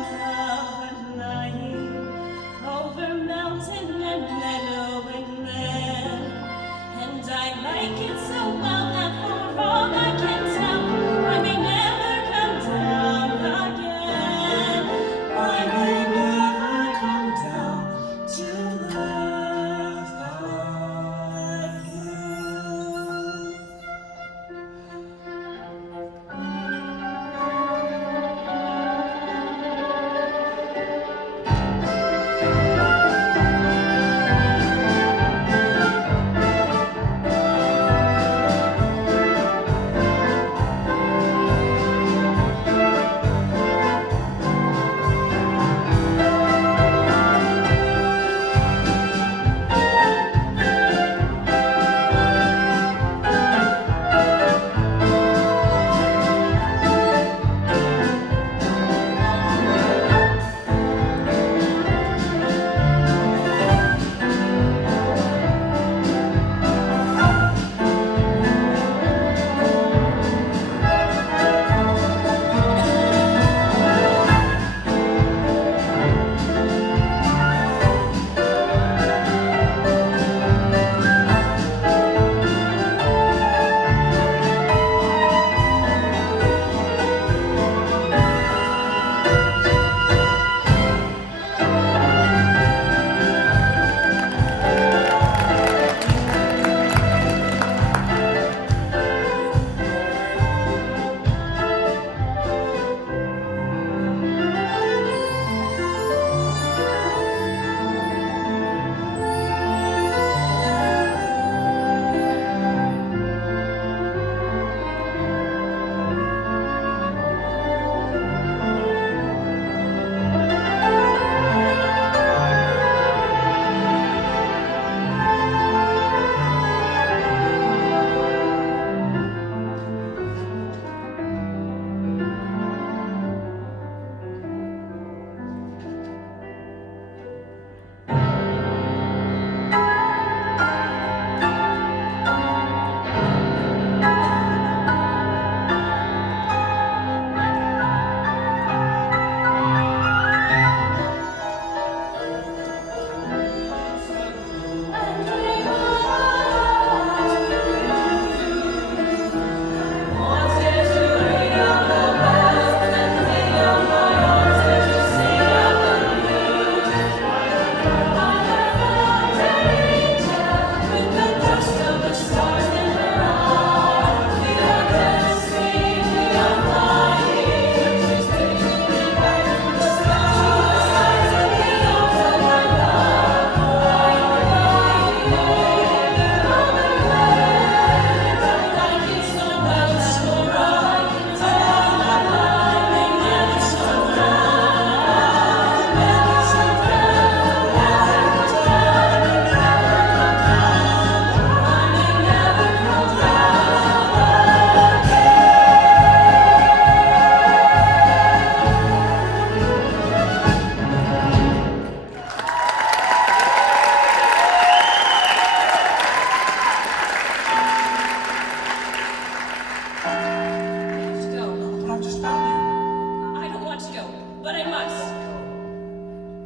but I must.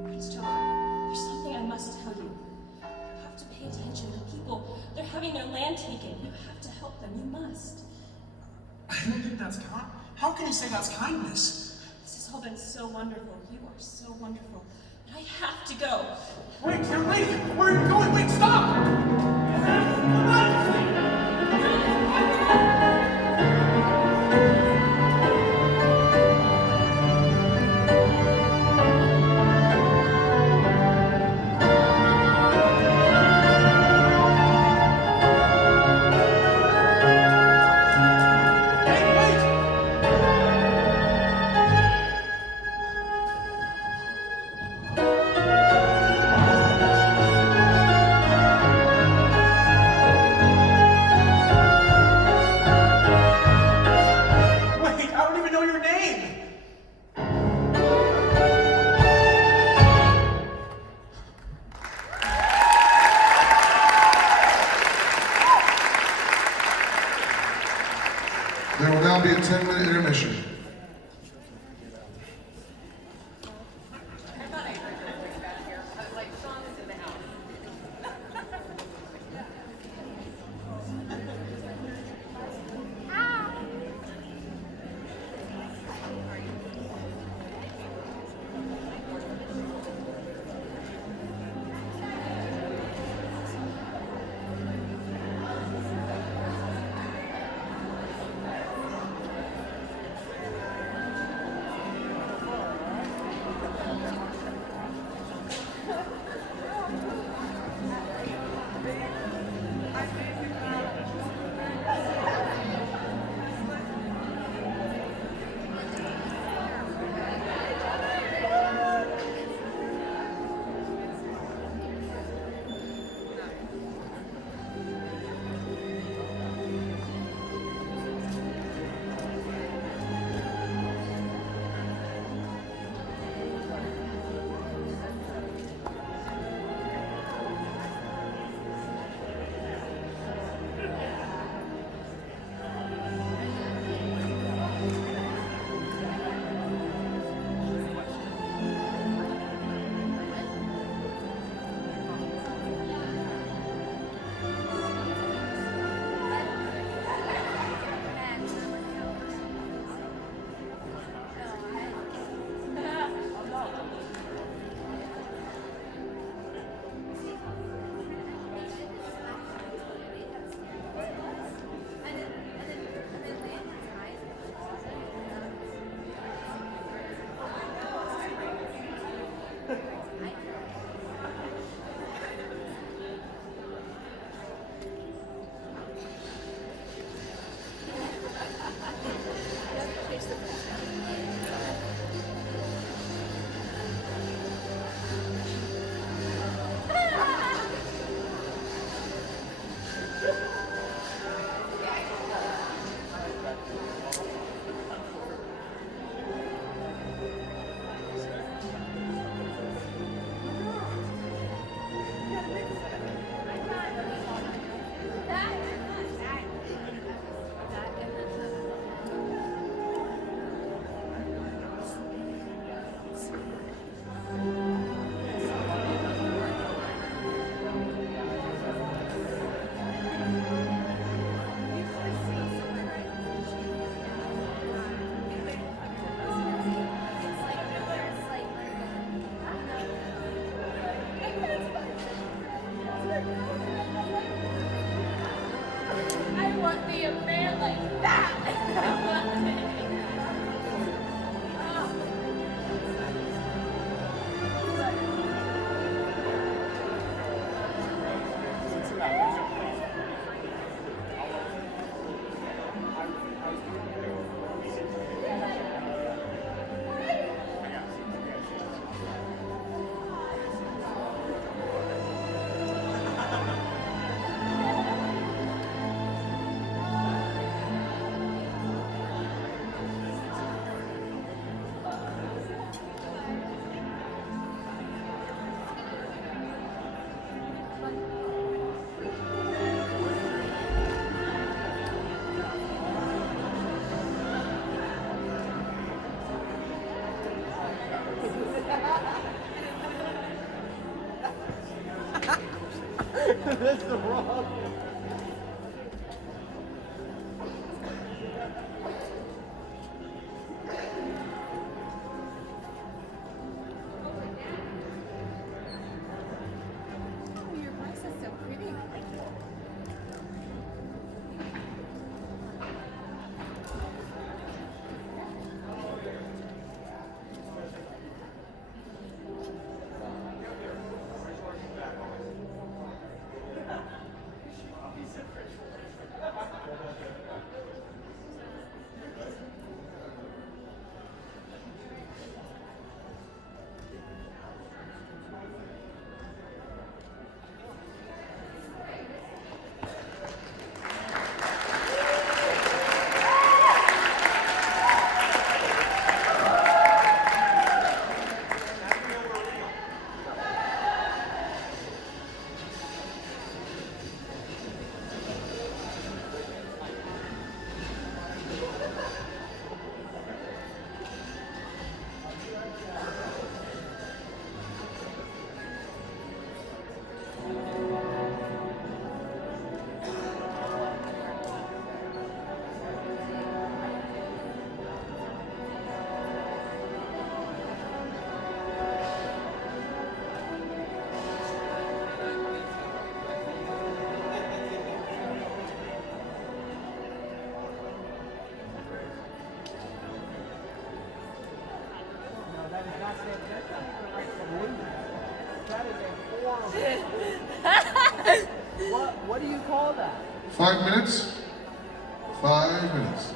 Christopher, there's something I must tell you. You have to pay attention. The people, they're having their land taken. You have to help them. You must. I don't think that's kind. How can you say that's kindness? This has all been so wonderful. You are so wonderful. But I have to go. Wait, you're late. Where are you going? Wait, stop! That's the wrong. Oh, your voice is so pretty. What do you call that? 5 minutes? 5 minutes.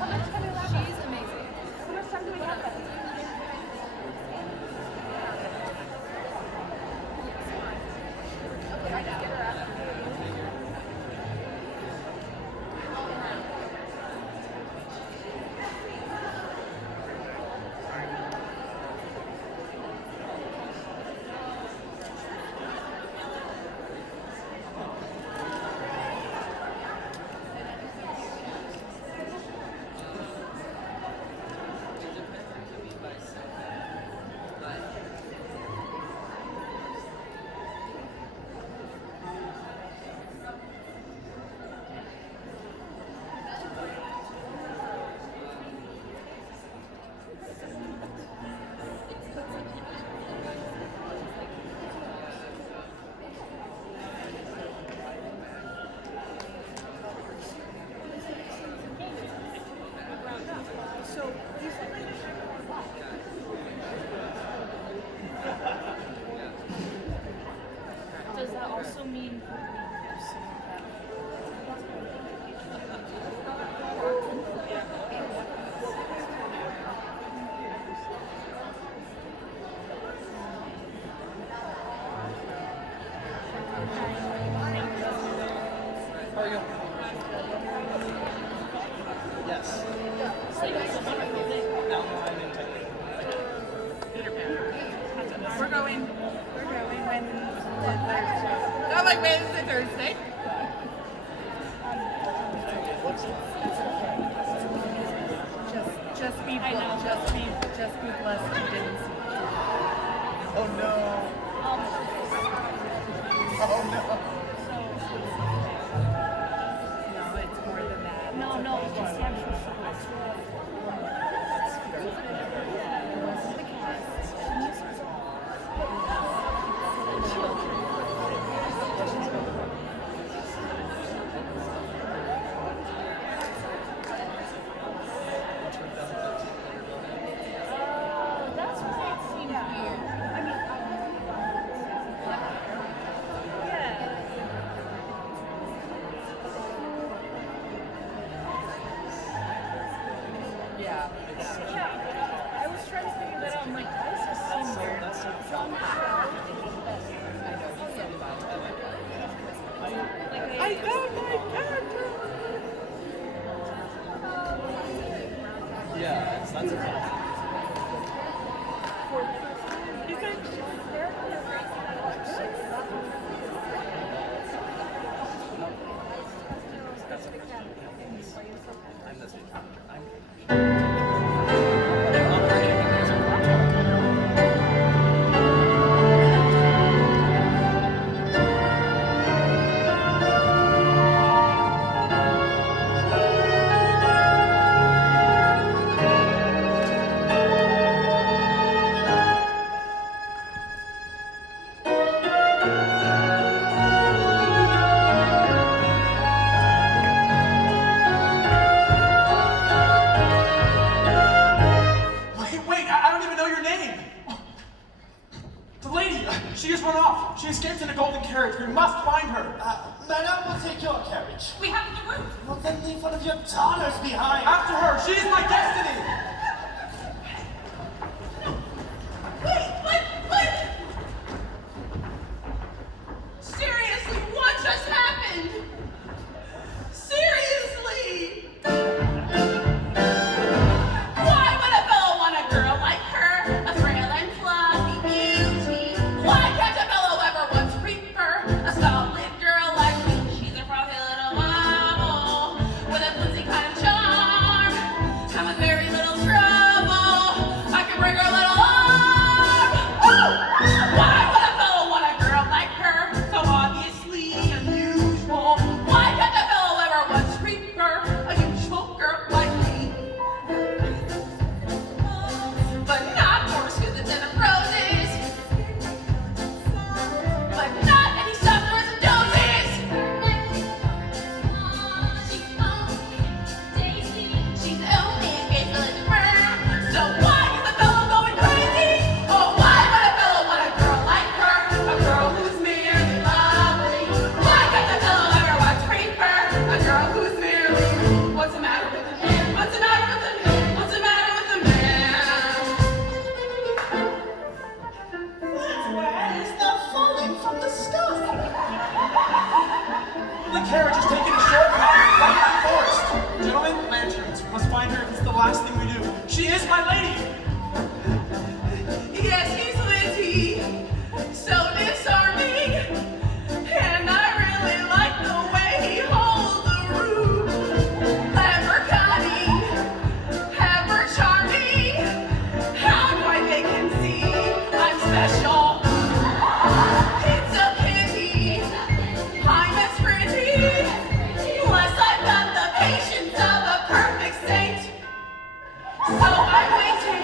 How much Does that also mean How are you? Yes. No, I'm in technique. We're going Wednesday, Thursday. Just be blessed you didn't see it. Oh no. Oh no. No, it's more than that. No, just the actual show. That's why it seemed weird. I mean, Yeah. I was trying to figure that out. I'm like, why does this seem weird? That's so John I found my character. Yeah, that's a fact. I'm the stage manager. Wait, I don't even know your name. The lady, she just run off. She escaped in a golden carriage. We must find her. Madame will take your carriage. We have the route. Well, then leave one of your daughters behind. After her, she is my destiny. Wait! Seriously, what just happened? Seriously! Why would a fellow want a girl like her? A frail and fluffy beauty. Why can't a fellow ever once reap her? A solid girl like me. She's a frothy little wobble with a flimsy kind of charm. And with very little trouble, I can break her little arm. Oh! Why would a fellow want a girl like her? So obviously unusual. Why can't a fellow ever once reap her? A usual girl like me. But not more exquisite than the roses. But not any softer as a doses. She's only as graceful as a bird. So why is the fellow going crazy? Oh, why would a fellow want a girl like her? A girl who's merely lovely. Why can't the fellow ever once reap her? A girl who's merely. What's the matter with the man? What's the matter with the man? What's the matter with the man? It's not falling from the sky. The carriage is taking a shortcut right through the forest. Gentlemen, lanterns, we must find her if it's the last thing we do. She is my lady. Yes, he's Lizzie. So disarming. And I really like the way he holds the room. Ever cunning, ever charming. How do I make him see I'm special? It's a pity I'm as pretty. Unless I've got the patience of a perfect saint. So I waited.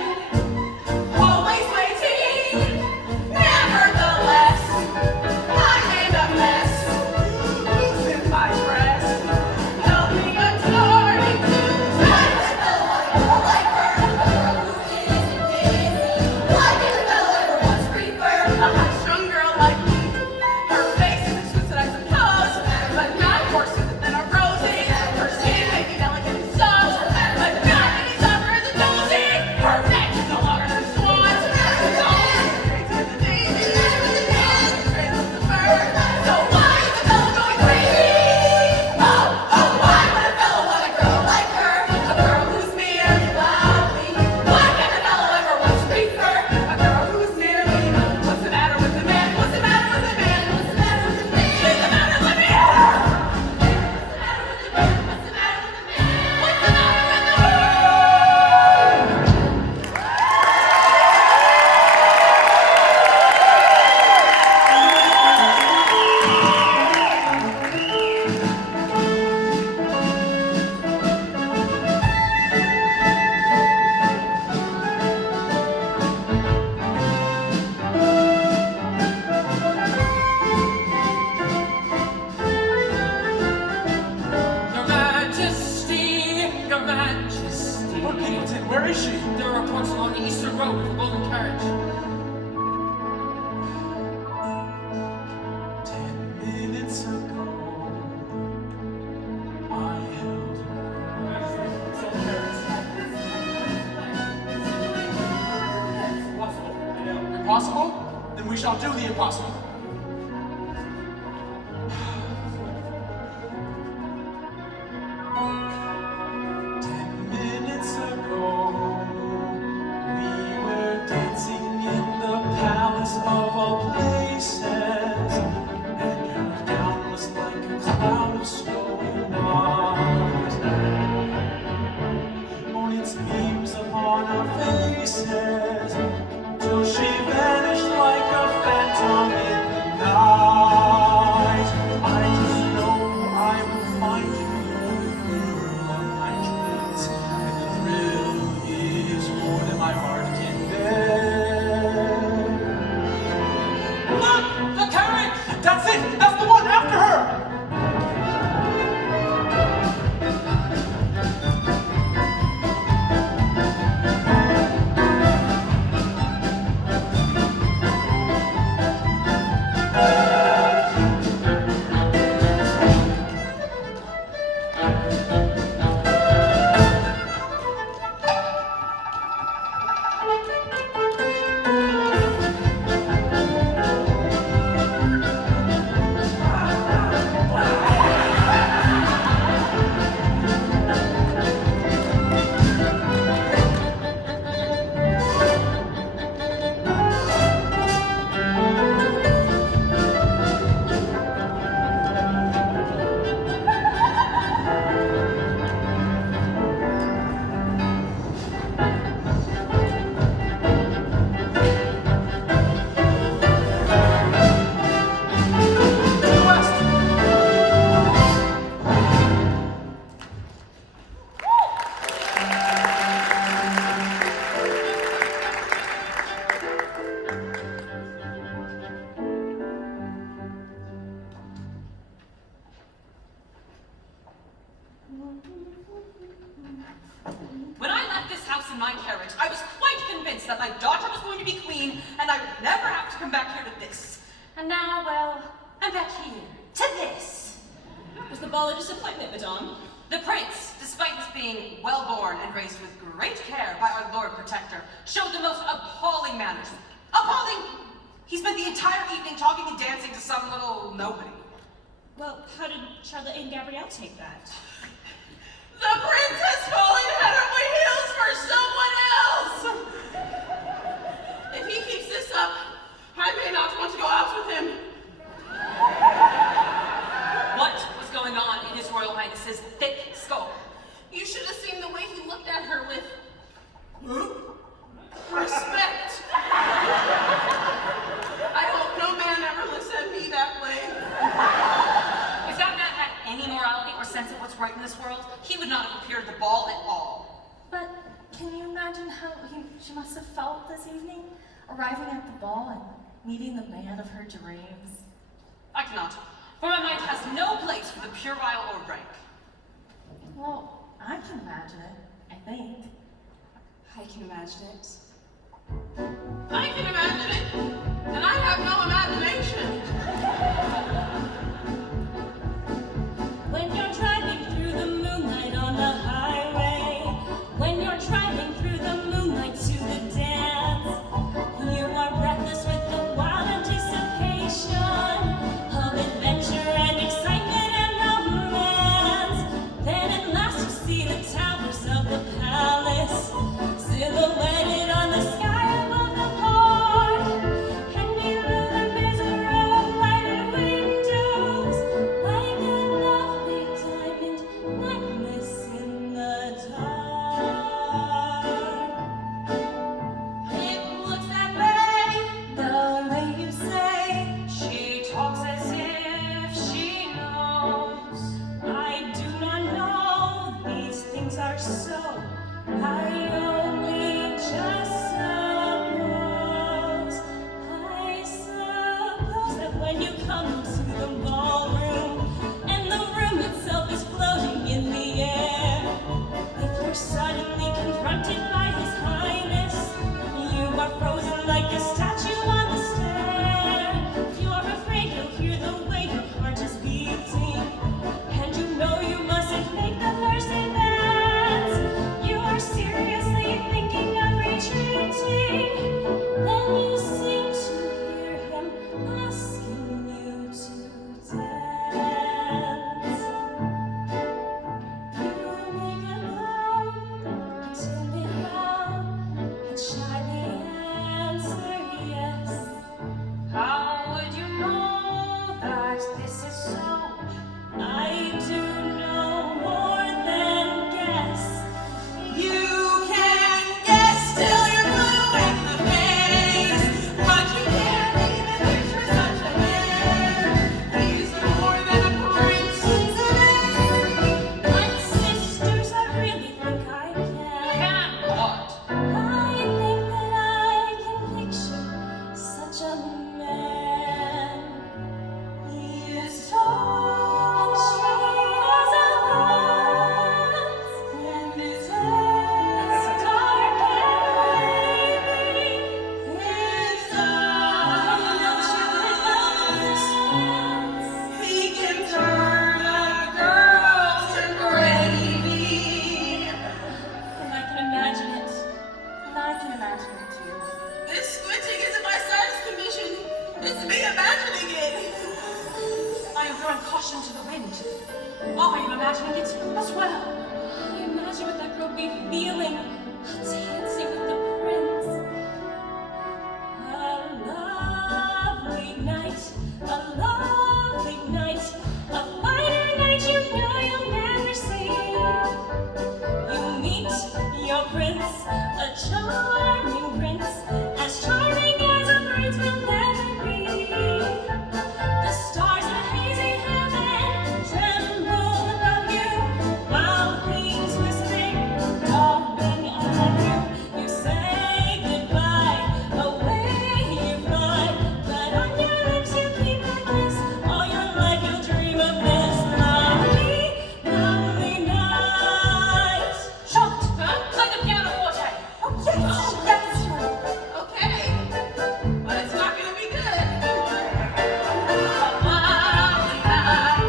Majesty. Orpington, where is she? There are reports along the eastern road with a golden carriage. 10 minutes ago, I held her. Impossible? Then we shall do the impossible. When I left this house in my carriage, I was quite convinced that my daughter was going to be queen, and I would never have to come back here to this. And now, well, I'm back here, to this. Was the ball a disappointment, Madame? The prince, despite his being well-born and raised with great care by our Lord Protector, showed the most appalling manners. Appalling! He spent the entire evening talking and dancing to some little nobody. Well, how did Charlotte and Gabrielle take that? The prince has fallen head over heels for someone else! If he keeps this up, I may not want to go out with him. What was going on in His Royal Highness's thick skull? You should have seen the way he looked at her with respect. I hope no man ever looks at me that way. If that man had any morality or sense of what's right in this world, he would not have appeared at the ball at all. But can you imagine how she must have felt this evening, arriving at the ball and meeting the man of her dreams? I cannot, for my mind has no place for the puerile or rank. Well, I can imagine it, I think. I can imagine it. I can imagine it, and I have no imagination. When you're driving through the moonlight on the highway, when you're driving through the moonlight to the dance, you are breathless with the wild anticipation of adventure and excitement and romance. Then at last you see the towers of the palace, silhouetted on the sky above the park, and below them is a row of lighted windows, like a lovely diamond necklace in the dark. It looks that way, the way you say. She talks as if she knows. I do not know, these things are so. I only just suppose. I suppose that when you come to the ballroom and the room itself is floating in the air, if take it as well. I imagine what that girl would be feeling, dancing with the prince. A lovely night, a finer night you know you'll never see. You meet your prince, a charming prince, as charming as a prince will never be. The stars in a hazy heaven tremble above you, while he's whispering, darling, I love you. You say goodbye, away you fly, but on your lips you keep a kiss. All your life you'll dream of this lovely, lovely night. Shocked, huh? Play the pianoforte. Oh, yes, yes. Okay, but it's not gonna be good. A lovely night,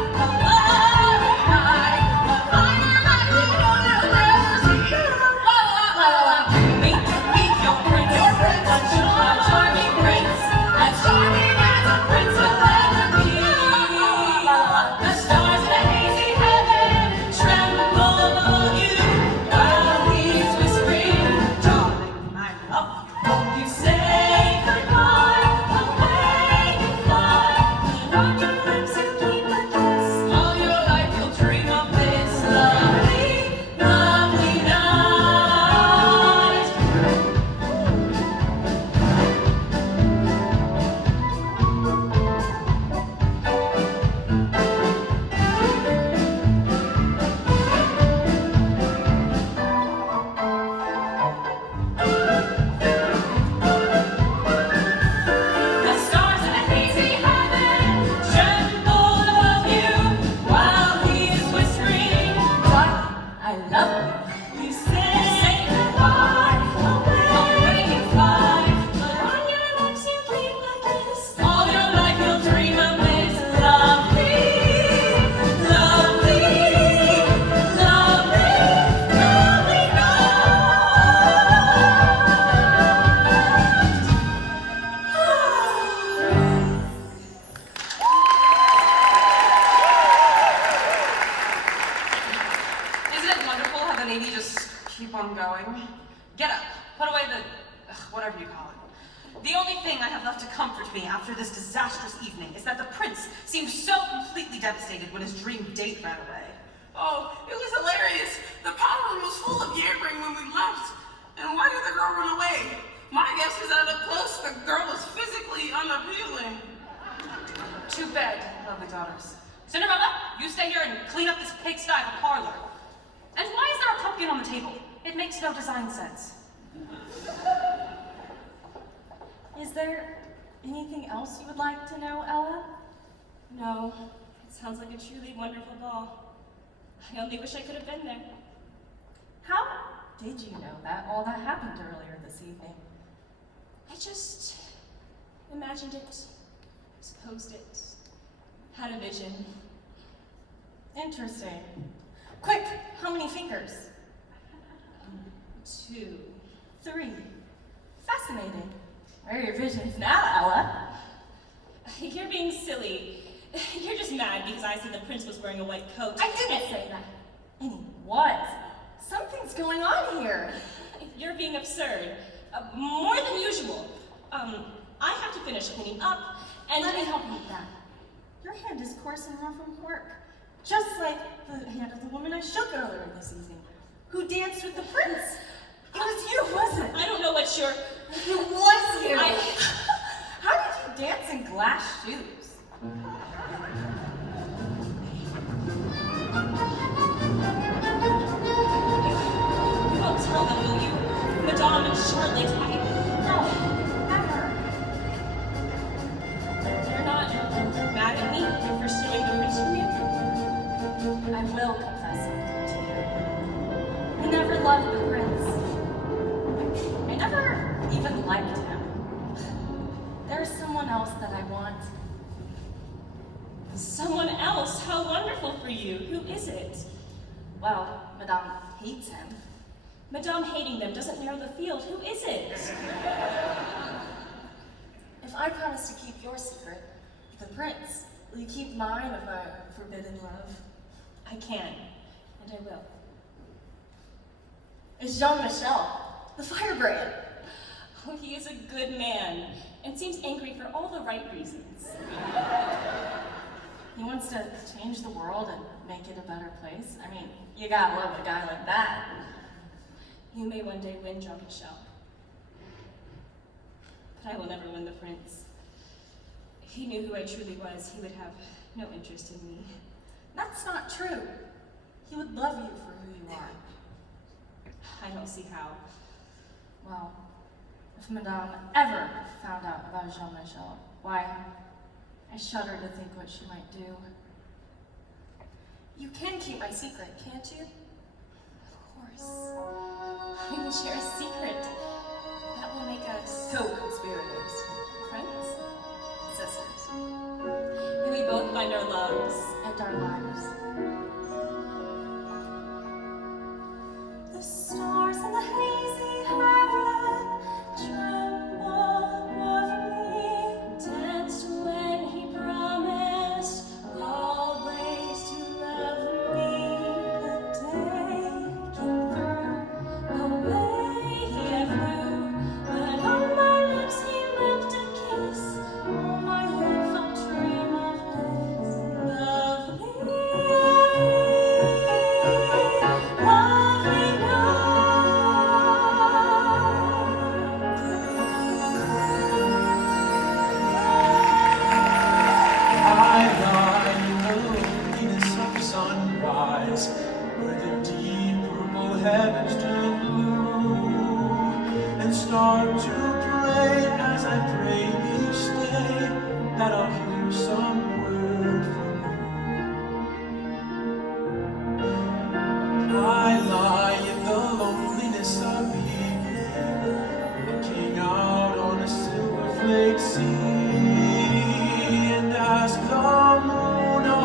a finer night you know you'll never see. La la la la. Meet your prince, a charming prince, as charming as a prince will ever be. The stars in a hazy heaven tremble above you, while he's whispering, darling, I love you. You say goodbye, away you fly, but on your lips you keep a kiss. All your life you'll dream of this lovely, lovely night. The stars in a hazy heaven tremble above you, while he is whispering, darling, I love you. You say goodbye, away you fly, but on your lips you keep a kiss. All your life you'll dream of this lovely, lovely, lovely, lovely night. Isn't it wonderful how the Navy just keep on going? Get up, put away the, whatever you call it. The only thing I have left to comfort me after this disastrous evening is that the prince seemed so completely devastated when his dream date ran away. Oh, it was hilarious. The powder room was full of yammering when we left. And why did the girl run away? My guess is that up close, the girl was physically unappealing. Too bad, lovely daughters. Cinderella, you stay here and clean up this pigsty of a parlor. And why is there a pumpkin on the table? It makes no design sense. Is there anything else you would like to know, Ella? No, it sounds like a truly wonderful ball. I only wish I could have been there. How did you know that all that happened earlier this evening? I just imagined it, supposed it, had a vision. Interesting. Quick, how many fingers? 2. 3. Fascinating. Where are your visions now, Ella? You're being silly. You're just mad because I said the prince was wearing a white coat. I didn't say that. And he was. Something's going on here. You're being absurd. More than usual. I have to finish cleaning up, and Let me help you with that. Your hand is coarse and rough from work. Just like the hand of the woman I shook earlier this evening, who danced with the prince. It was you, wasn't it? I don't know what you're... It was you! How did you dance in glass shoes? You won't tell them, will you? Madame and Charlotte, No, never. You're not mad at me for pursuing the prince from you? I will confess something to you. I never loved the prince. I never even liked him. There's someone else that I want. Someone else? How wonderful for you. Who is it? Well, Madame hates him. Madame hating them doesn't narrow the field. Who is it? If I promise to keep your secret, the prince, will you keep mine of our forbidden love? I can. and I will. It's Jean-Michel, the firebrand. Oh, he is a good man, and seems angry for all the right reasons. He wants to change the world and make it a better place. I mean, you gotta love a guy like that. You may one day win Jean-Michel. But I will never win the prince. If he knew who I truly was, he would have no interest in me. That's not true. He would love you for who you are. I don't see how. Well, if Madame ever found out about Jean-Michel, why, I shudder to think what she might do. You can keep my secret, can't you? Of course. We will share a secret. That will make us Co-conspirators. friends. Sisters. May we both find our loves. And our lives. The stars in the hazy heaven tremble above me. Danced when he promised always to love me. The day came through. Away he flew, but on my lips he left a kiss. On my lips I'll dream of this. Lovely, Lovely night. I lie in the loneliness of sunrise, where the deep purple heavens turn blue, and start to pray as I pray each day that I'll hear some word from you. I lie in the loneliness of evening, looking out on a silver flake sea, and ask the moon, oh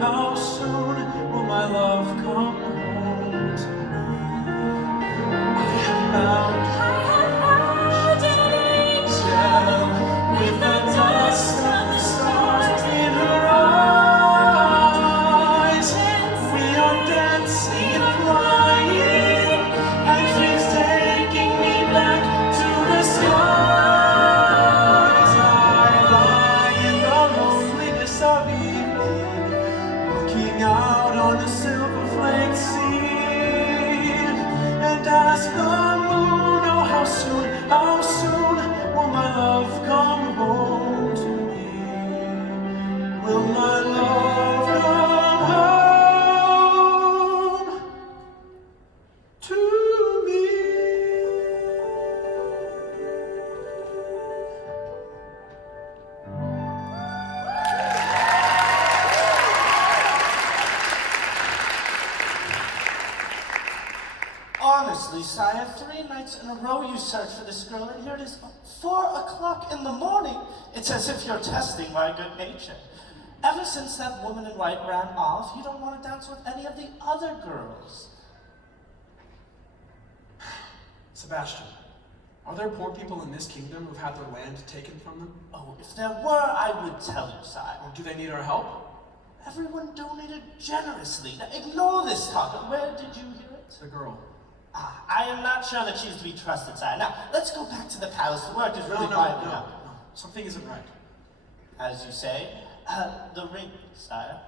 how soon will my love come home to me? I have found an angel with the dust of the stars in her eyes. We are dancing and flying, and she's taking me back to the skies. I lie in the loneliness of evening, looking out on the silver flake sea, and ask the moon, oh how soon will my love come home to me? Will my love come home to me? Honestly, sire, 3 nights in a row you searched for this girl, and here it is 4 o'clock in the morning. It's as if you're testing my good nature. Ever since that woman in white ran off, you don't want to dance with any of the other girls. Sebastian, are there poor people in this kingdom who've had their land taken from them? Oh, if there were, I would tell you, sire. Or do they need our help? Everyone donated generously. Now, ignore this talk. Where did you hear it? The girl. I am not sure that she's to be trusted, sire. Now, let's go back to the palace. The work is really No. piling up. Something isn't right. As you say, the ring, sire.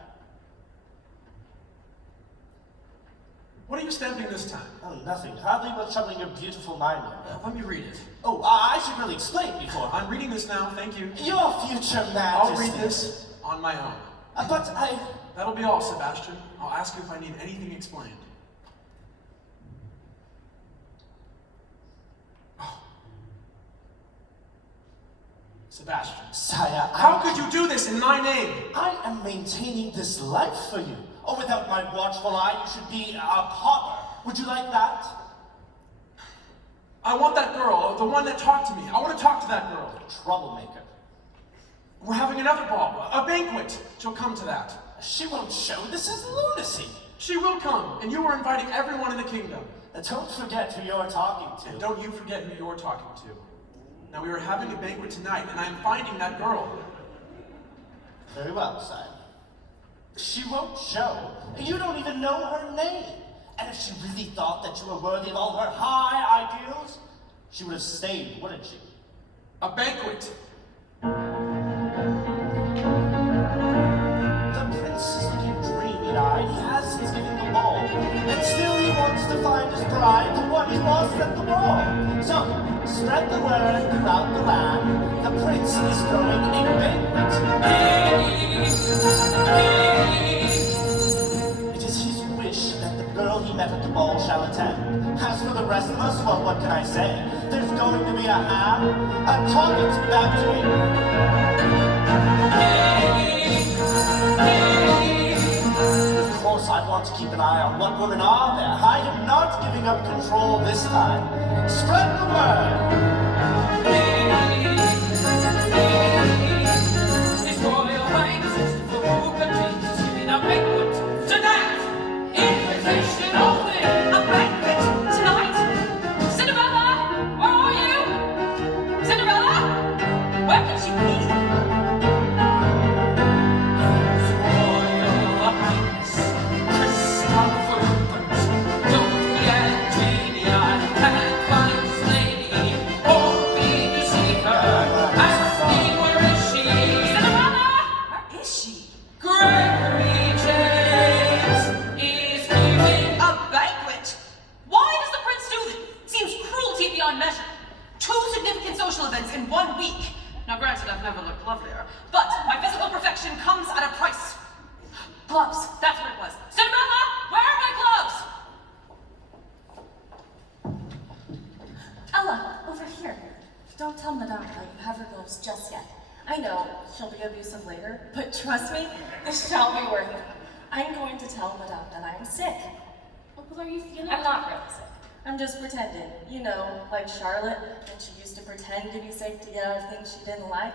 What are you stamping this time? Oh, nothing. Hardly what's troubling your beautiful mind. Let me read it. Oh, I should really explain before. I'm reading this now, thank you. Your future majesty. I'll read this on my own. But I... That'll be all, Sebastian. I'll ask you if I need anything explained. Oh. Sebastian. Sire, How could you do this in my name? I am maintaining this life for you. Oh, without my watchful eye, you should be a pauper. Would you like that? I want that girl, the one that talked to me. I want to talk to that girl. Troublemaker. We're having another ball, a banquet. She'll come to that. She won't show. This is lunacy. She will come, and you are inviting everyone in the kingdom. Don't forget who you're talking to. And don't you forget who you're talking to. Now, we are having a banquet tonight, and I'm finding that girl. Very well, sire. She won't show. You don't even know her name. And if she really thought that you were worthy of all her high ideals, she would have stayed, wouldn't she? A banquet. The prince is looking dreamy-eyed. He has since given the ball. And still he wants to find his bride, the one he lost at the ball. So, spread the word throughout the land. The prince is throwing a banquet. It is his wish that the girl he met at the ball shall attend. As for the rest of us, well, what can I say? There's going to be a ham, a tonic back to me. Of course, I want to keep an eye on what women are there. I am not giving up control this time. Spread the word. His royal highness for Rupert is giving a banquet tonight. Invitation only. A banquet tonight. Cinderella, where are you? Cinderella, where can she be? His royal highness, Christopher Rupert, Donkey and Genie, I can't find this lady, or be to see her. Ask me, where is she? Cinderella, where is she? Gregory James is giving A banquet? Why does the prince do this? Seems cruelty beyond measure. 2 significant social events in 1 week. Now granted, I've never looked lovelier, but my physical perfection comes at a price. Gloves, that's what it was. Cinderella, where are my gloves? Ella, over here. Don't tell Madame that you have her gloves just yet. I know she'll be abusive later, but trust me, this shall be worth it. I'm going to tell Madame that I'm sick. Well, are you feeling? I'm not really sick. I'm just pretending. You know, like Charlotte, when she used to pretend to be sick to get out of things she didn't like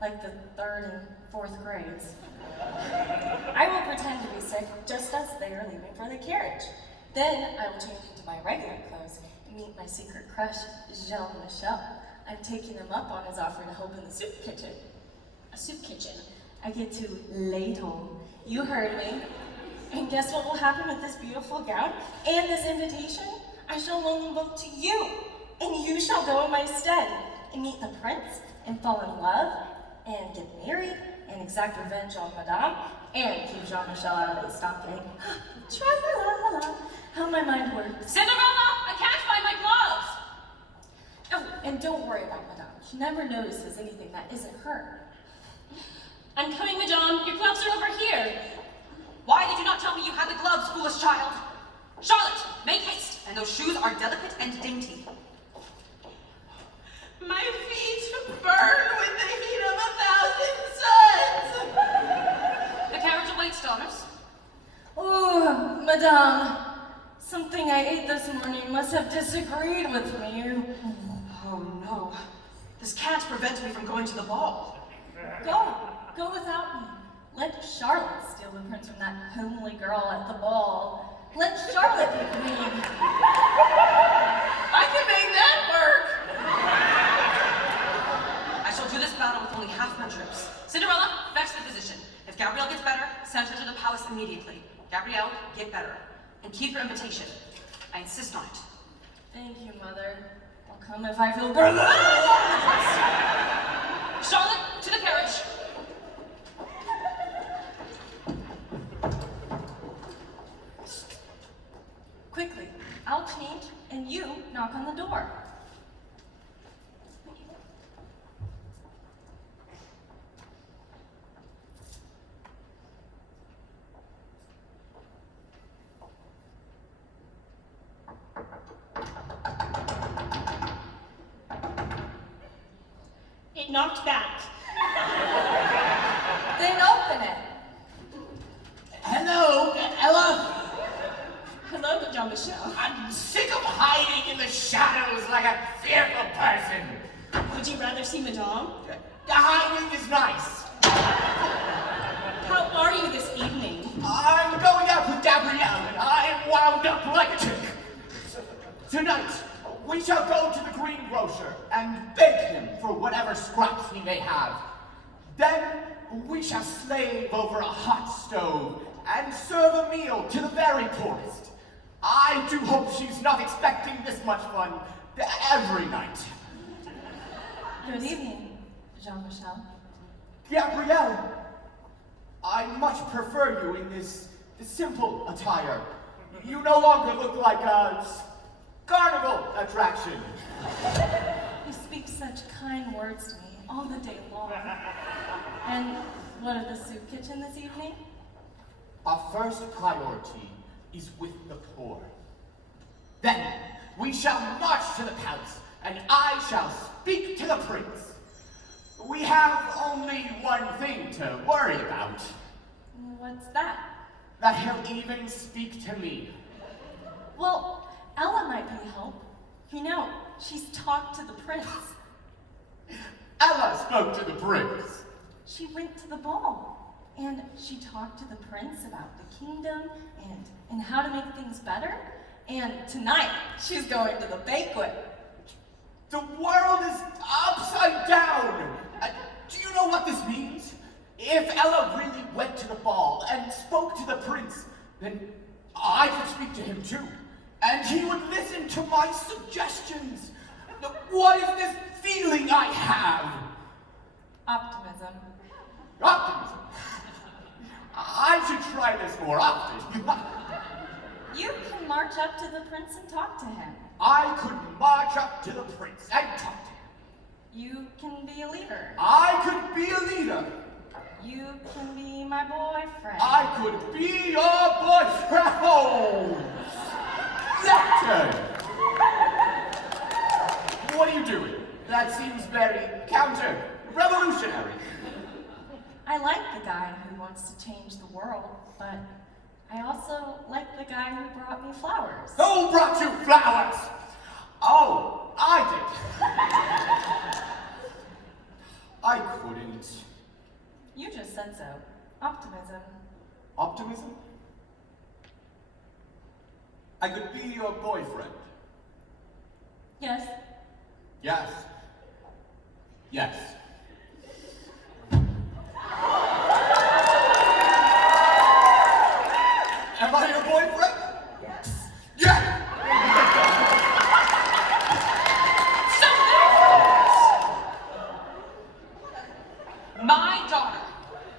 the 3rd and 4th grades. I will pretend to be sick just as they are leaving for the carriage. Then I will change into my regular clothes and meet my secret crush, Jean-Michel. I'm taking him up on his offer to help in the soup kitchen. A soup kitchen. I get to ladle. You heard me. And guess what will happen with this beautiful gown and this invitation? I shall loan them both to you, and you shall go in my stead and meet the prince and fall in love and get married and exact revenge on Madame and keep Jean-Michel out of the stocking. Tra-la-la-la-la. How my mind works. Cinderella, I can't find my gloves. Oh, and don't worry about Madame. She never notices anything that isn't her. I'm coming, Madame. Your gloves are over here. Why did you not tell me you had the gloves, foolish child? Charlotte, make haste, and those shoes are delicate and dainty. My feet burn with the heat of 1,000 suns. The carriage awaits, daughters. Oh, Madame. Something I ate this morning must have disagreed with me. Oh no. This can't prevent me from going to the ball. Go without me. Let Charlotte steal the prince from that homely girl at the ball. Let Charlotte be queen. I can make that work. I shall do this battle with only half my troops. Cinderella, fetch the physician. If Gabrielle gets better, send her to the palace immediately. Gabrielle, get better. And keep your invitation. I insist on it. Thank you, Mother. I'll come if I feel better. Charlotte, to the carriage. Quickly, I'll change and you knock on the door. It knocked back. Then open it. Hello, Ella. Hello, Jean-Michel. I'm sick of hiding in the shadows like a fearful person. Would you rather see Madame? The hiding is nice. How are you this evening? I'm going out with Gabrielle, and I am wound up like a chick. Tonight, we shall go to the greengrocer and beg him for whatever scraps he may have. Then we shall slave over a hot stove and serve a meal to the very poorest. I do hope she's not expecting this much fun every night. Good evening, Jean-Michel. Gabrielle, I much prefer you in this simple attire. You no longer look like a carnival attraction. You speak such kind words to me all the day long. And what of the soup kitchen this evening? Our first priority is with the poor. Then we shall march to the palace, and I shall speak to the prince. We have only one thing to worry about. What's that? That he'll even speak to me. Well, Ella might be help. You know, she's talked to the prince. Ella spoke to the prince. She went to the ball, and she talked to the prince about the kingdom and how to make things better. And tonight, she's going to the banquet. The world is upside down. Do you know what this means? If Ella really went to the ball and spoke to the prince, then I could speak to him too. And he would listen to my suggestions. What is this feeling I have? Optimism. Optimism? I should try this more often. You can march up to the prince and talk to him. I could march up to the prince and talk to him. You can be a leader. I could be a leader. You can be my boyfriend. I could be your boyfriend. Oh, that turn. What are you doing? That seems very counter-revolutionary. I like the guy who wants to change the world, but I also like the guy who brought me flowers. Who brought you flowers? Oh, I did. I couldn't. You just said so. Optimism. Optimism? I could be your boyfriend. Yes. Yes. Yes. Am I your boyfriend? Yes. Yes! My daughter,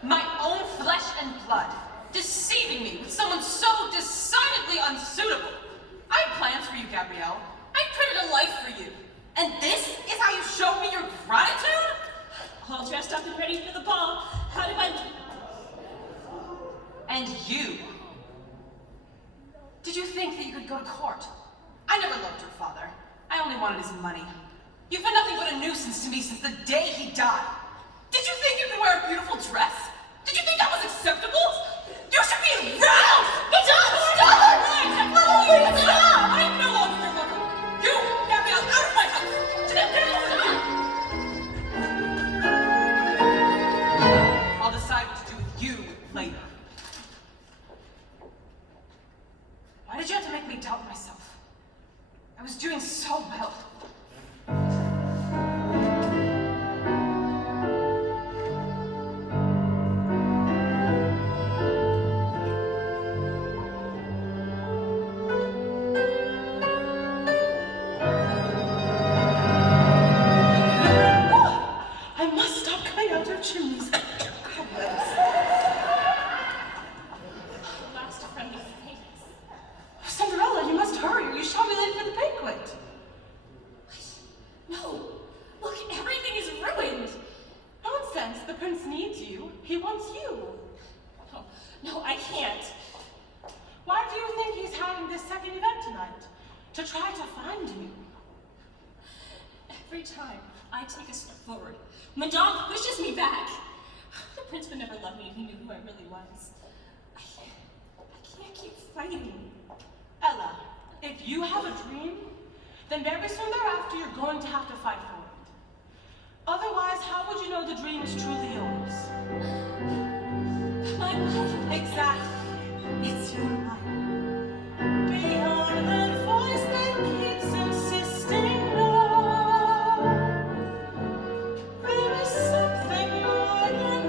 my own flesh and blood, deceiving me with someone so decidedly unsuitable. I had plans for you, Gabrielle. I created a life for you. And this is how you show me your gratitude? All dressed up and ready for the ball. How do I... And you. Did you think that you could go to court? I never loved your father. I only wanted his money. You've been nothing but a nuisance to me since the day he died. Did you think you could wear a beautiful dress? Did you think that was acceptable? You should be aroused! But don't stop! Stop! I am no longer your mother. You, Gabrielle, out of my house! I'll decide what to do with you later. Why did you have to make me doubt myself? I was doing so well. Cinderella, you must hurry. You shall be late for the banquet. No. Look, everything is ruined. Nonsense. The prince needs you. He wants you. No, I can't. Why do you think he's having this second event tonight? To try to find you. Every time I take a step forward, Madame pushes me back. The prince would never love me if he knew who I really was. I can't keep fighting. Ella, if you have a dream, then very soon thereafter you're going to have to fight for it. Otherwise, how would you know the dream is truly yours? My life. Exactly. It's your life. Beyond that voice that keeps insisting no, there is something more than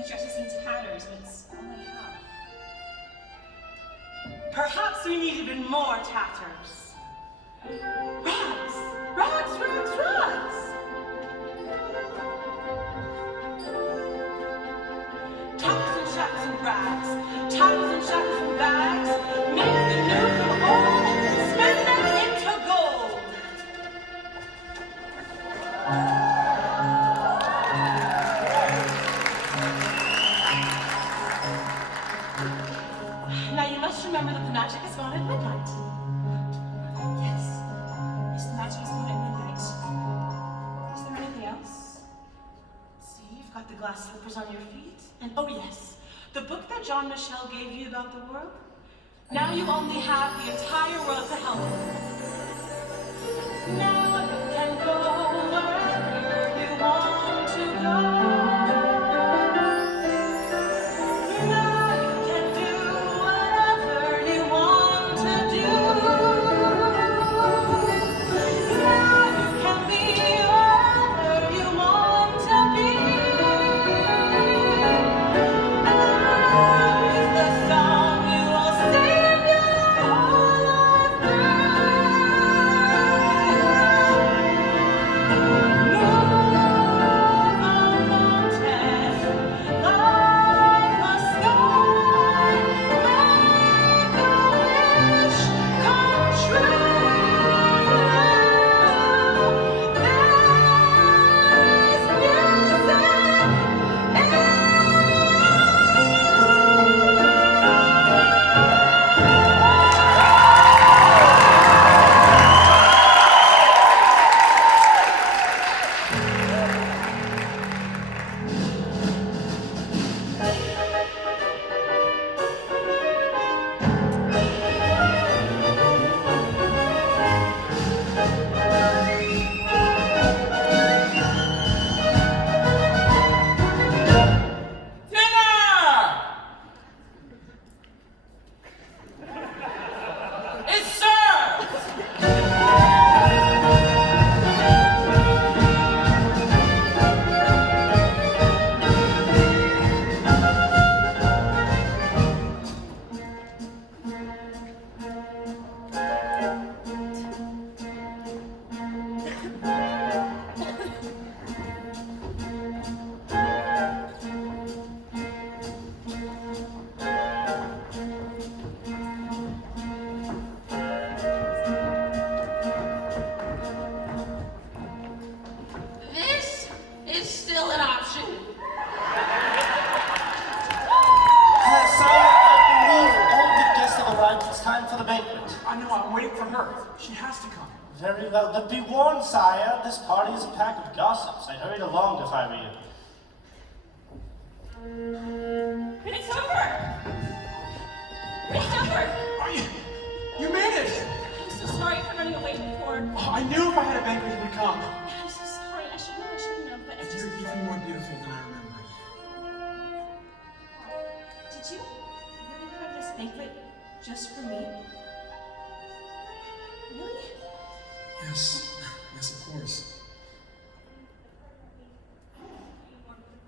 My dress is in tatters, but it's all I have. Perhaps we need even more tatters. Rags! Rags, rags, rags! Tatters and shackles and rags, tatters and shackles and bags, make the new from old, spin them into gold. Now you must remember that the magic is gone at midnight. Yes. Yes, the magic is gone at midnight. Is there anything else? See, you've got the glass slippers on your feet. And oh yes, the book that John Michel gave you about the world. Now you only have the entire world to help you. Now you can go wherever you want to go. Now you can do whatever you want to do. Now you can be whatever you want to be. And love is the song you will sing your whole life She has to come. Very well, but be warned, sire. This party is a pack of gossips. I'd hurry along if I were you. It's over! It's over! Are you? You made it! I'm so sorry for running away before. Oh, I knew if I had a banquet you would come. I'm so sorry. I shouldn't have, but I just... You're even more beautiful than I remembered. Did you really have this banquet just for me? Really? Yes. Yes, of course.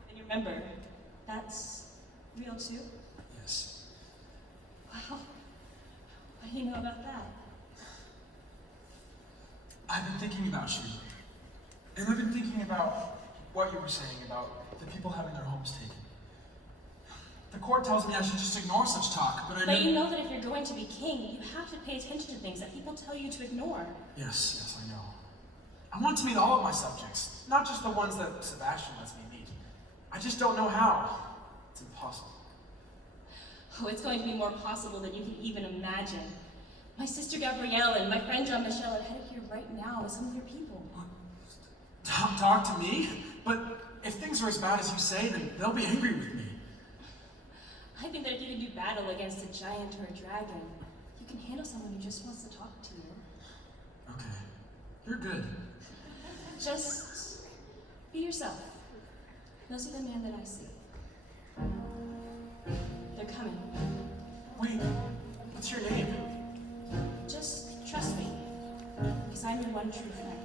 And you remember, that's real too? Yes. Wow. What do you know about that? I've been thinking about you. And I've been thinking about what you were saying about the people having their homes taken. The court tells me I should just ignore such talk, but But you know that if you're going to be king, you have to pay attention to things that people tell you to ignore. Yes, I know. I want to meet all of my subjects, not just the ones that Sebastian lets me meet. I just don't know how. It's impossible. Oh, it's going to be more possible than you can even imagine. My sister Gabrielle and my friend John Michel are headed here right now with some of your people. Talk to me? But if things are as bad as you say, then they'll be angry with me. I think that if you can do battle against a giant or a dragon, you can handle someone who just wants to talk to you. Okay. You're good. Just be yourself. You'll see the man that I see. They're coming. Wait, what's your name? Just trust me, because I'm your one true friend.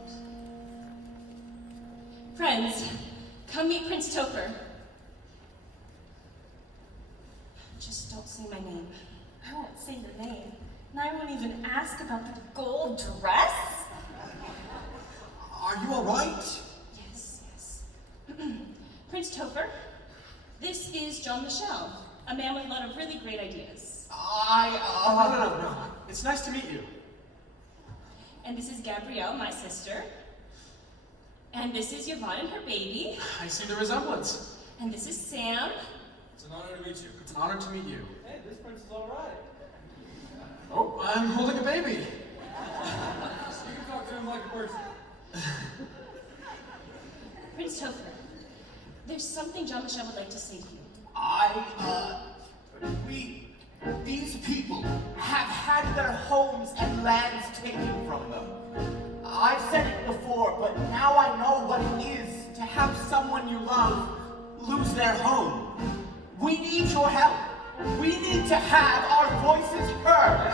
Friends, come meet Prince Topher. Just don't say my name. I won't say your name. And I won't even ask about the gold dress. Are you all right? Yes, yes. Prince Topher, this is Jean Michel, a man with a lot of really great ideas. No. It's nice to meet you. And this is Gabrielle, my sister. And this is Yvonne and her baby. I see the resemblance. And this is Sam. It's an honor to meet you. It's an honor to meet you. Hey, this prince is all right. Oh, I'm holding a baby. You can talk to him like a person. Prince Topher, there's something Jean Michel would like to say to you. These people have had their homes and lands taken from them. I've said it before, but now I know what it is to have someone you love lose their home. We need your help. We need to have our voices heard.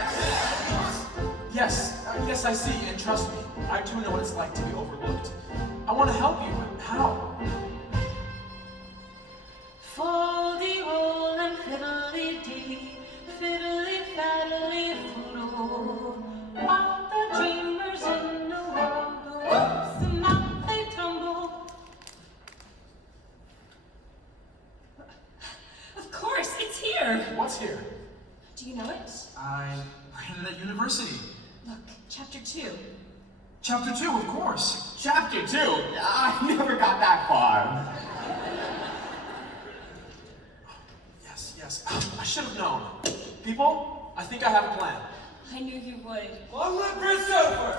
Yes, I see, and trust me, I too know what it's like to be overlooked. I want to help you, but how? Foldy roll and fiddly-dee, fiddly-faddly foodle. All the dreamers in the world, the whoops and out they tumble. Of course, it's here. What's here? Do you know it? I read it at university. Look, chapter 2. Chapter 2, of course. Chapter 2? I never got that far. Yes. I should have known. People, I think I have a plan. I knew you would. Long live Prince Topher!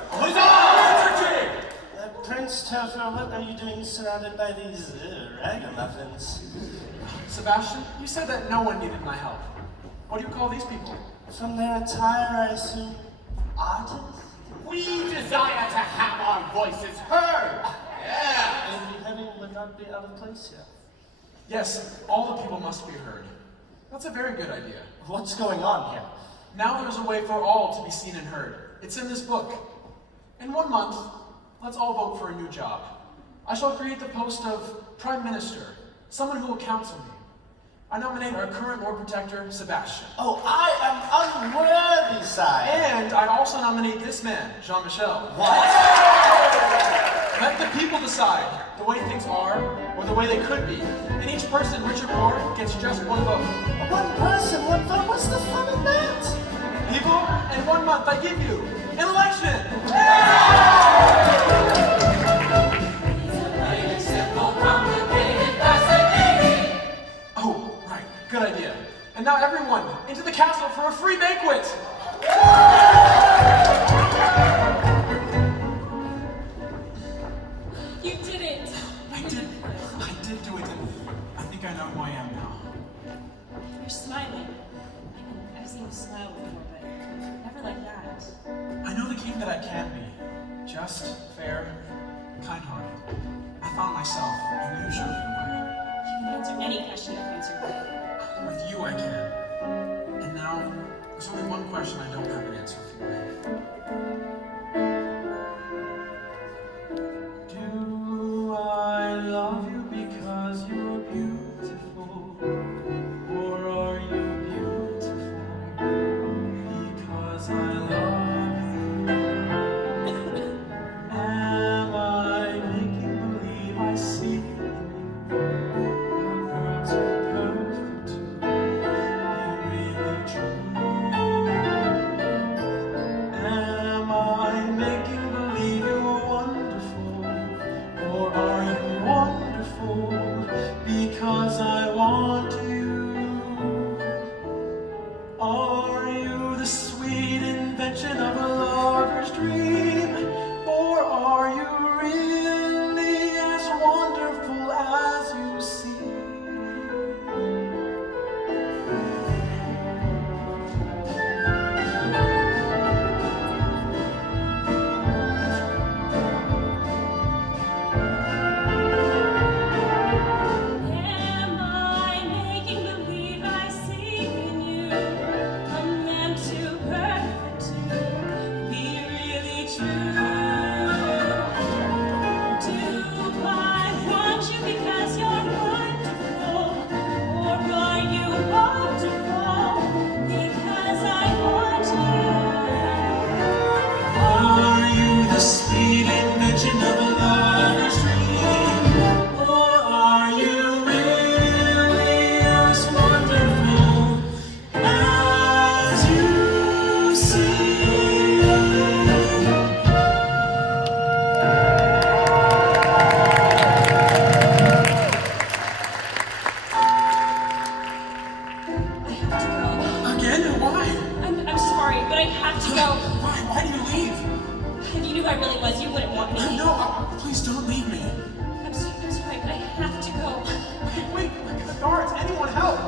Prince Topher, what are you doing surrounded by these ragamuffins? Sebastian, you said that no one needed my help. What do you call these people? From their attire, I assume, artists? We desire to have our voices heard. Yeah. And beheading would not be out of place here. Yes, all the people must be heard. That's a very good idea. What's going on here? Now there's a way for all to be seen and heard. It's in this book. In 1 month, let's all vote for a new job. I shall create the post of Prime Minister, someone who will counsel me. I nominate our current Lord Protector, Sebastian. Oh, I am unworthy, sire. And I also nominate this man, Jean-Michel. What? Let the people decide the way things are or the way they could be. And each person, rich or poor, gets just one vote. One person, one vote? What's the fun in that? People, in 1 month I give you an election! Oh, right, good idea. And now everyone, into the castle for a free banquet! You did it. I did do it, and I think I know who I am now. You're smiling. I've seen you smile before, but never like that. I know the king that I can be. Just, fair, kind-hearted. I found myself, and you showed me the way. You can answer any question that comes your way. With you I can. And now, there's only one question I don't have an answer for. Do I love you because you're beautiful? Or are you beautiful because I love you? Am I making believe I see words are perfect to be really true? have to go. Again? Why? I'm sorry, but I have to go. Why do you leave? If you knew who I really was, you wouldn't want me. No, please don't leave me. I'm sorry, but I have to go. Wait, the guards, anyone help!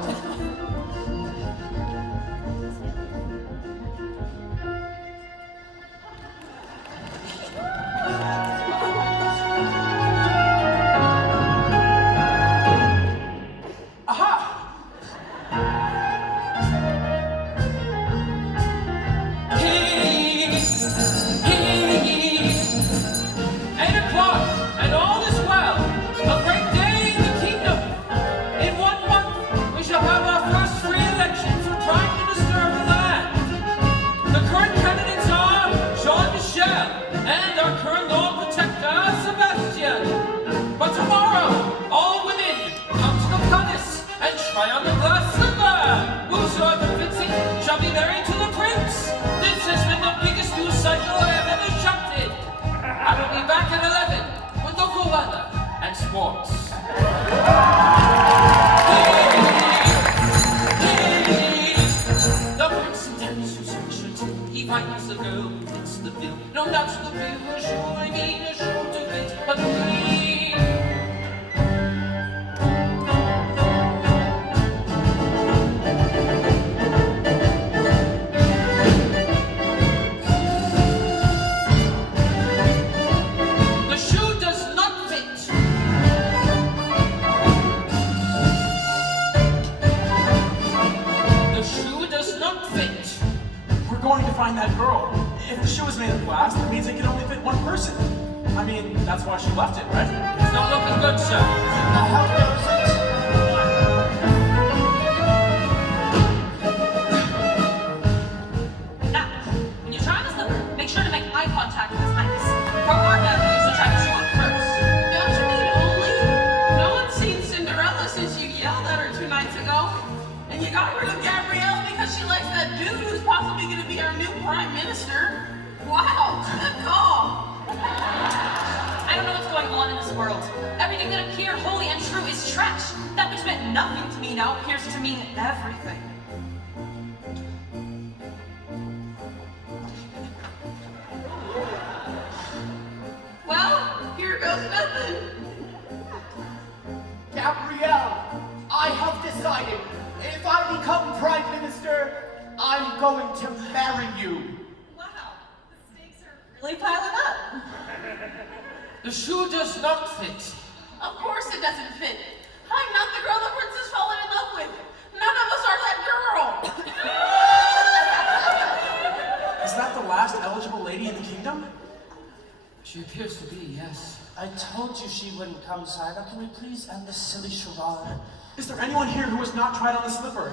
Now, can we please end this silly charade? Is there anyone here who has not tried on the slipper?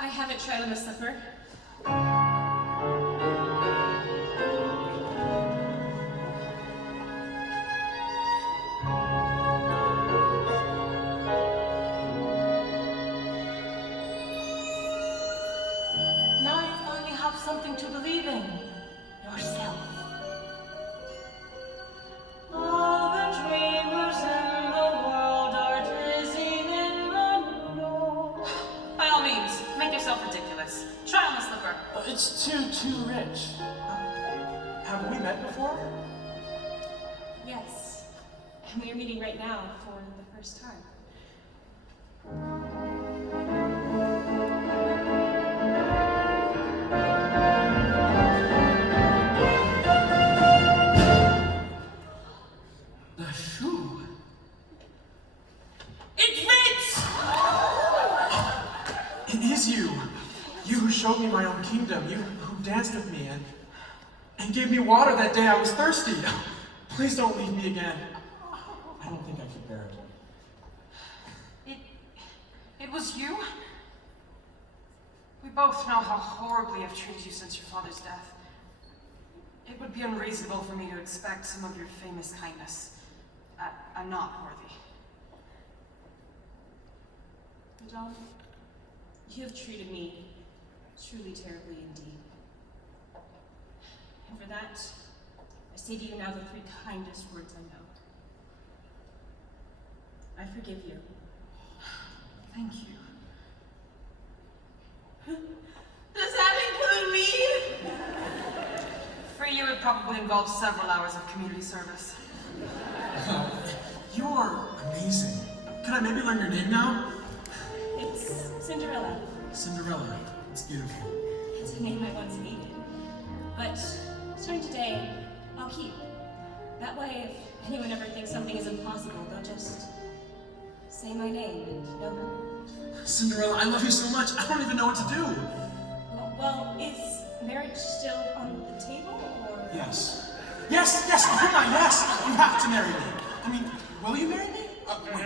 I haven't tried on the slipper. Now you finally have something to believe in. Yourself. All the dreamers in the world are dizzy in the know. By all means, make yourself ridiculous. Try on the slipper. It's too rich. Have we met before? Yes. And we are meeting right now for the first time. The shoe. It fits! It is you. You who showed me my own kingdom. You who danced with me and gave me water that day I was thirsty. Please don't leave me again. I don't think I can bear it. It was you? We both know how horribly I've treated you since your father's death. It would be unreasonable for me to expect some of your famous kindness. I'm not worthy. Madame, you have treated me truly terribly indeed. And for that, I say to you now the three kindest words I know. I forgive you. Thank you. Does that include me? For you, it probably involves several hours of community service. You are amazing. Could I maybe learn your name now? It's Cinderella. Cinderella. It's beautiful. It's a name I once hated. But starting today, I'll keep. That way, if anyone ever thinks something is impossible, they'll just say my name and know me. Cinderella, I love you so much, I don't even know what to do. Well, is marriage still on the table, or? Yes. Yes, come on, yes! You have to marry me. I mean, will you marry me? Wait.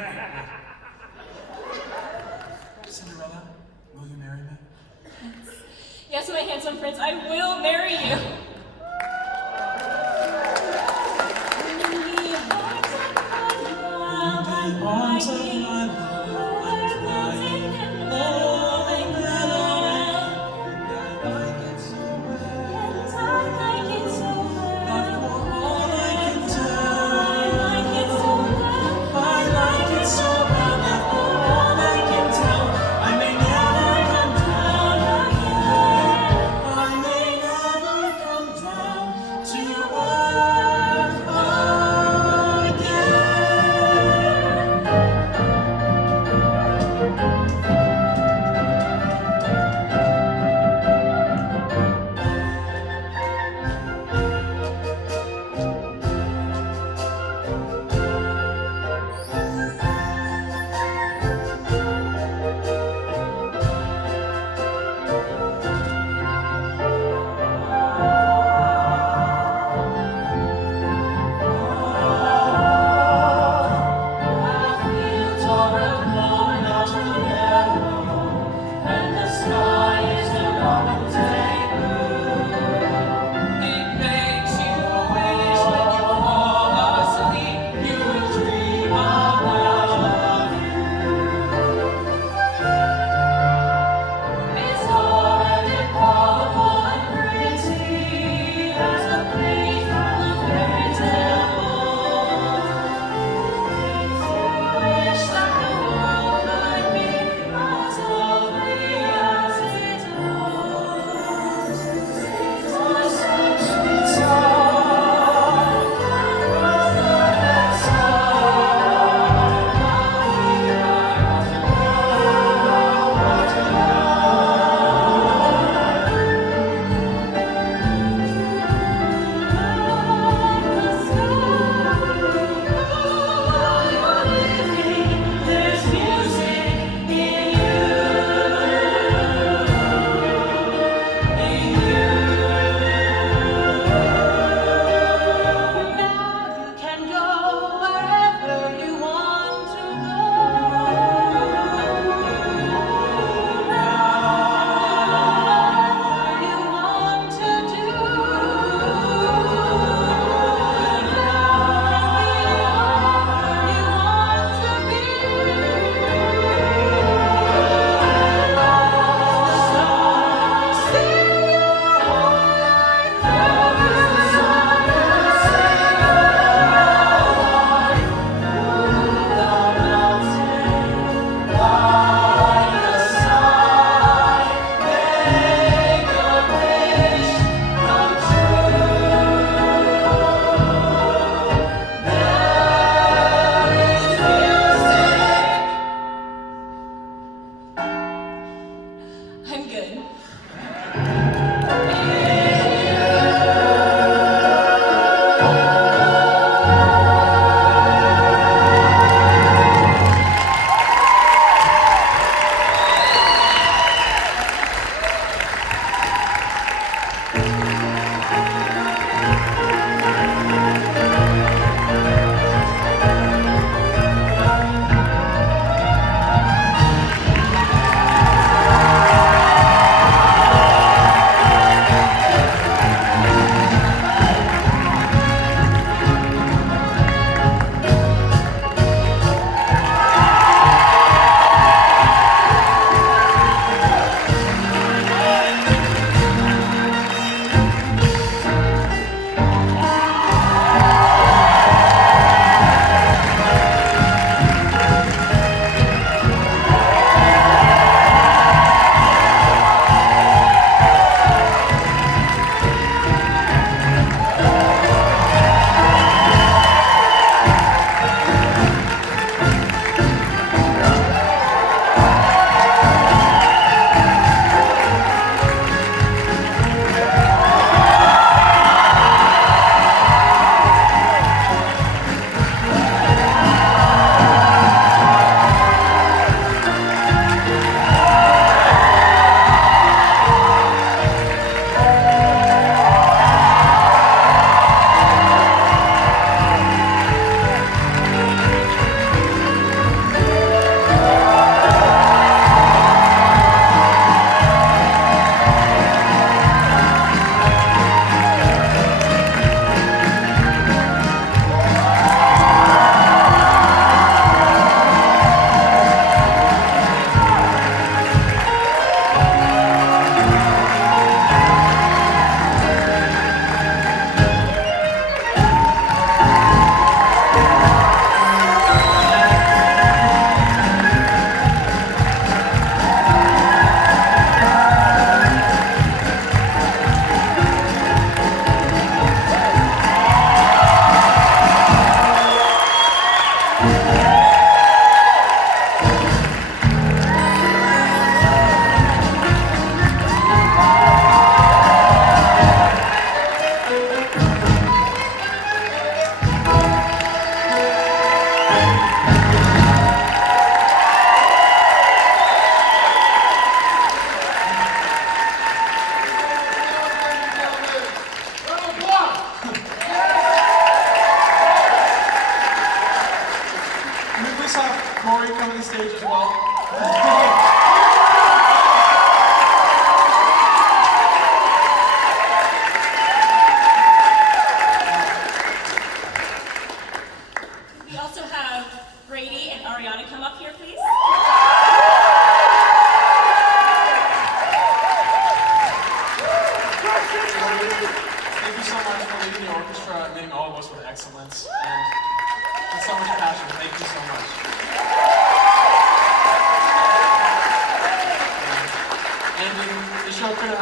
Cinderella, will you marry me? Yes, my handsome prince, I will marry you. In the arms of my love, I'm flying. Oh, I like it so well. But for all I can tell, I like it so well. That for all I can tell, I may never come down again. I may never come down to earth again. It makes you wish when you fall asleep, you dream about it's hard and probable and pretty as a page from a fairy tale. Makes you wish that the world could be as lovely as it was. It was such sweet song, brother and son. Now we are there's music in now you can go wherever you want to go. Whatever you want to do. I'm good.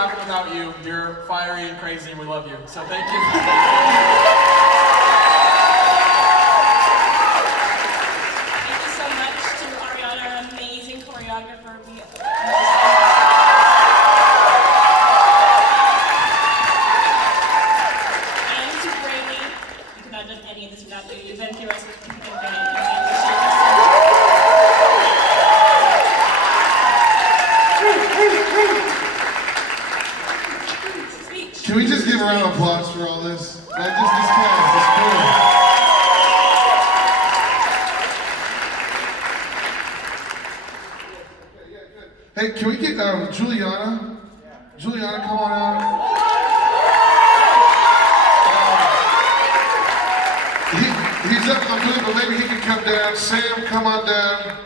happen without you. You're fiery and crazy, and we love you. So thank you. Thank you so much to Ariana, our amazing choreographer. And to Brady, you could not have done any of this without you. You've been through us with thick and thin. Can we just give a round of applause for all this? Like just this cast, it's cool. Hey, can we get Juliana? Juliana, come on out. He's up in the booth, but maybe he can come down. Sam, come on down.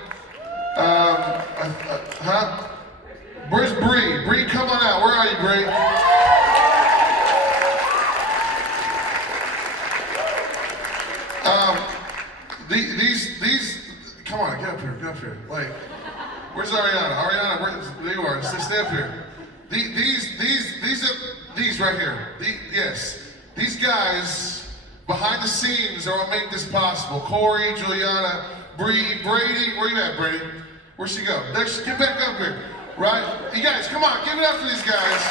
Where's Bree? Bree, come on out. Where are you, Bree? These, come on, get up here. Like, where's Ariana? Ariana, there you are. Stay up here. These right here. Yes, these guys behind the scenes are what make this possible. Corey, Juliana, Bree, Brady. Where you at, Brady? Where'd she go? There, get back up here. Right? You guys, come on, give it up for these guys.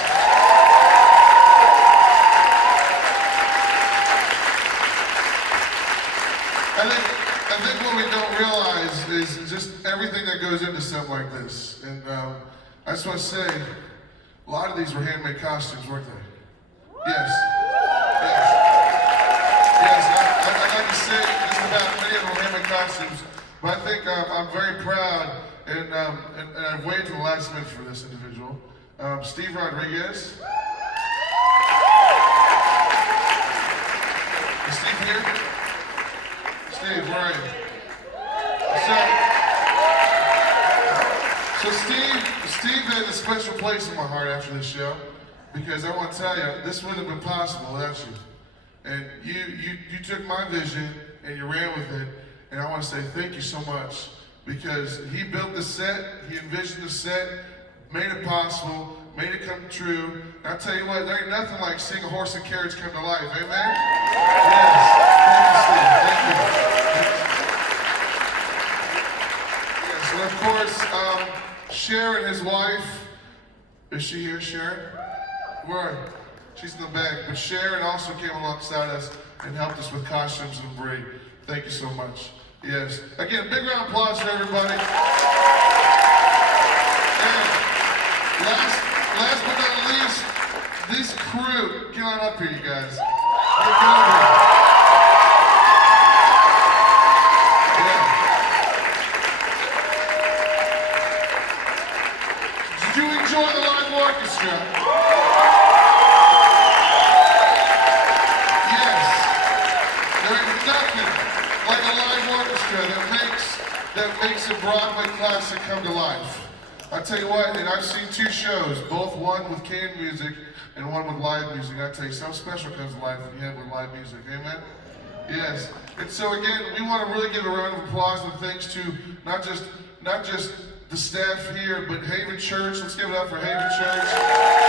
I think what we don't realize is just everything that goes into stuff like this. And I just want to say, a lot of these were handmade costumes, weren't they? Yes. I'd like to say just about many of them were handmade costumes, but I think I'm very proud, and I've waited to the last minute for this individual. Steve Rodriguez. Is Steve here? Steve, where are you? So Steve has a special place in my heart after this show, because I want to tell you, this wouldn't have been possible without you. And you took my vision and you ran with it, and I want to say thank you so much, because he built the set, he envisioned the set, made it possible, made it come true. And I'll tell you what, there ain't nothing like seeing a horse and carriage come to life, amen? Yes, thank you, Steve, thank you. Yes, and of course, Sharon, his wife, is she here, Sharon? Where are you? She's in the back, but Sharon also came alongside us and helped us with costumes and Bree. Thank you so much. Yes. Again, big round of applause for everybody. And last but not least, this crew. Get on up here, you guys. Get over here. Yeah. Did you enjoy the live orchestra? Like a live orchestra that makes a Broadway classic come to life. I tell you what, and I've seen two shows, both one with canned music and one with live music. I tell you, something special comes to life when you have with live music. Amen? Yes. And so again, we want to really give a round of applause and thanks to not just the staff here, but Haven Church. Let's give it up for Haven Church.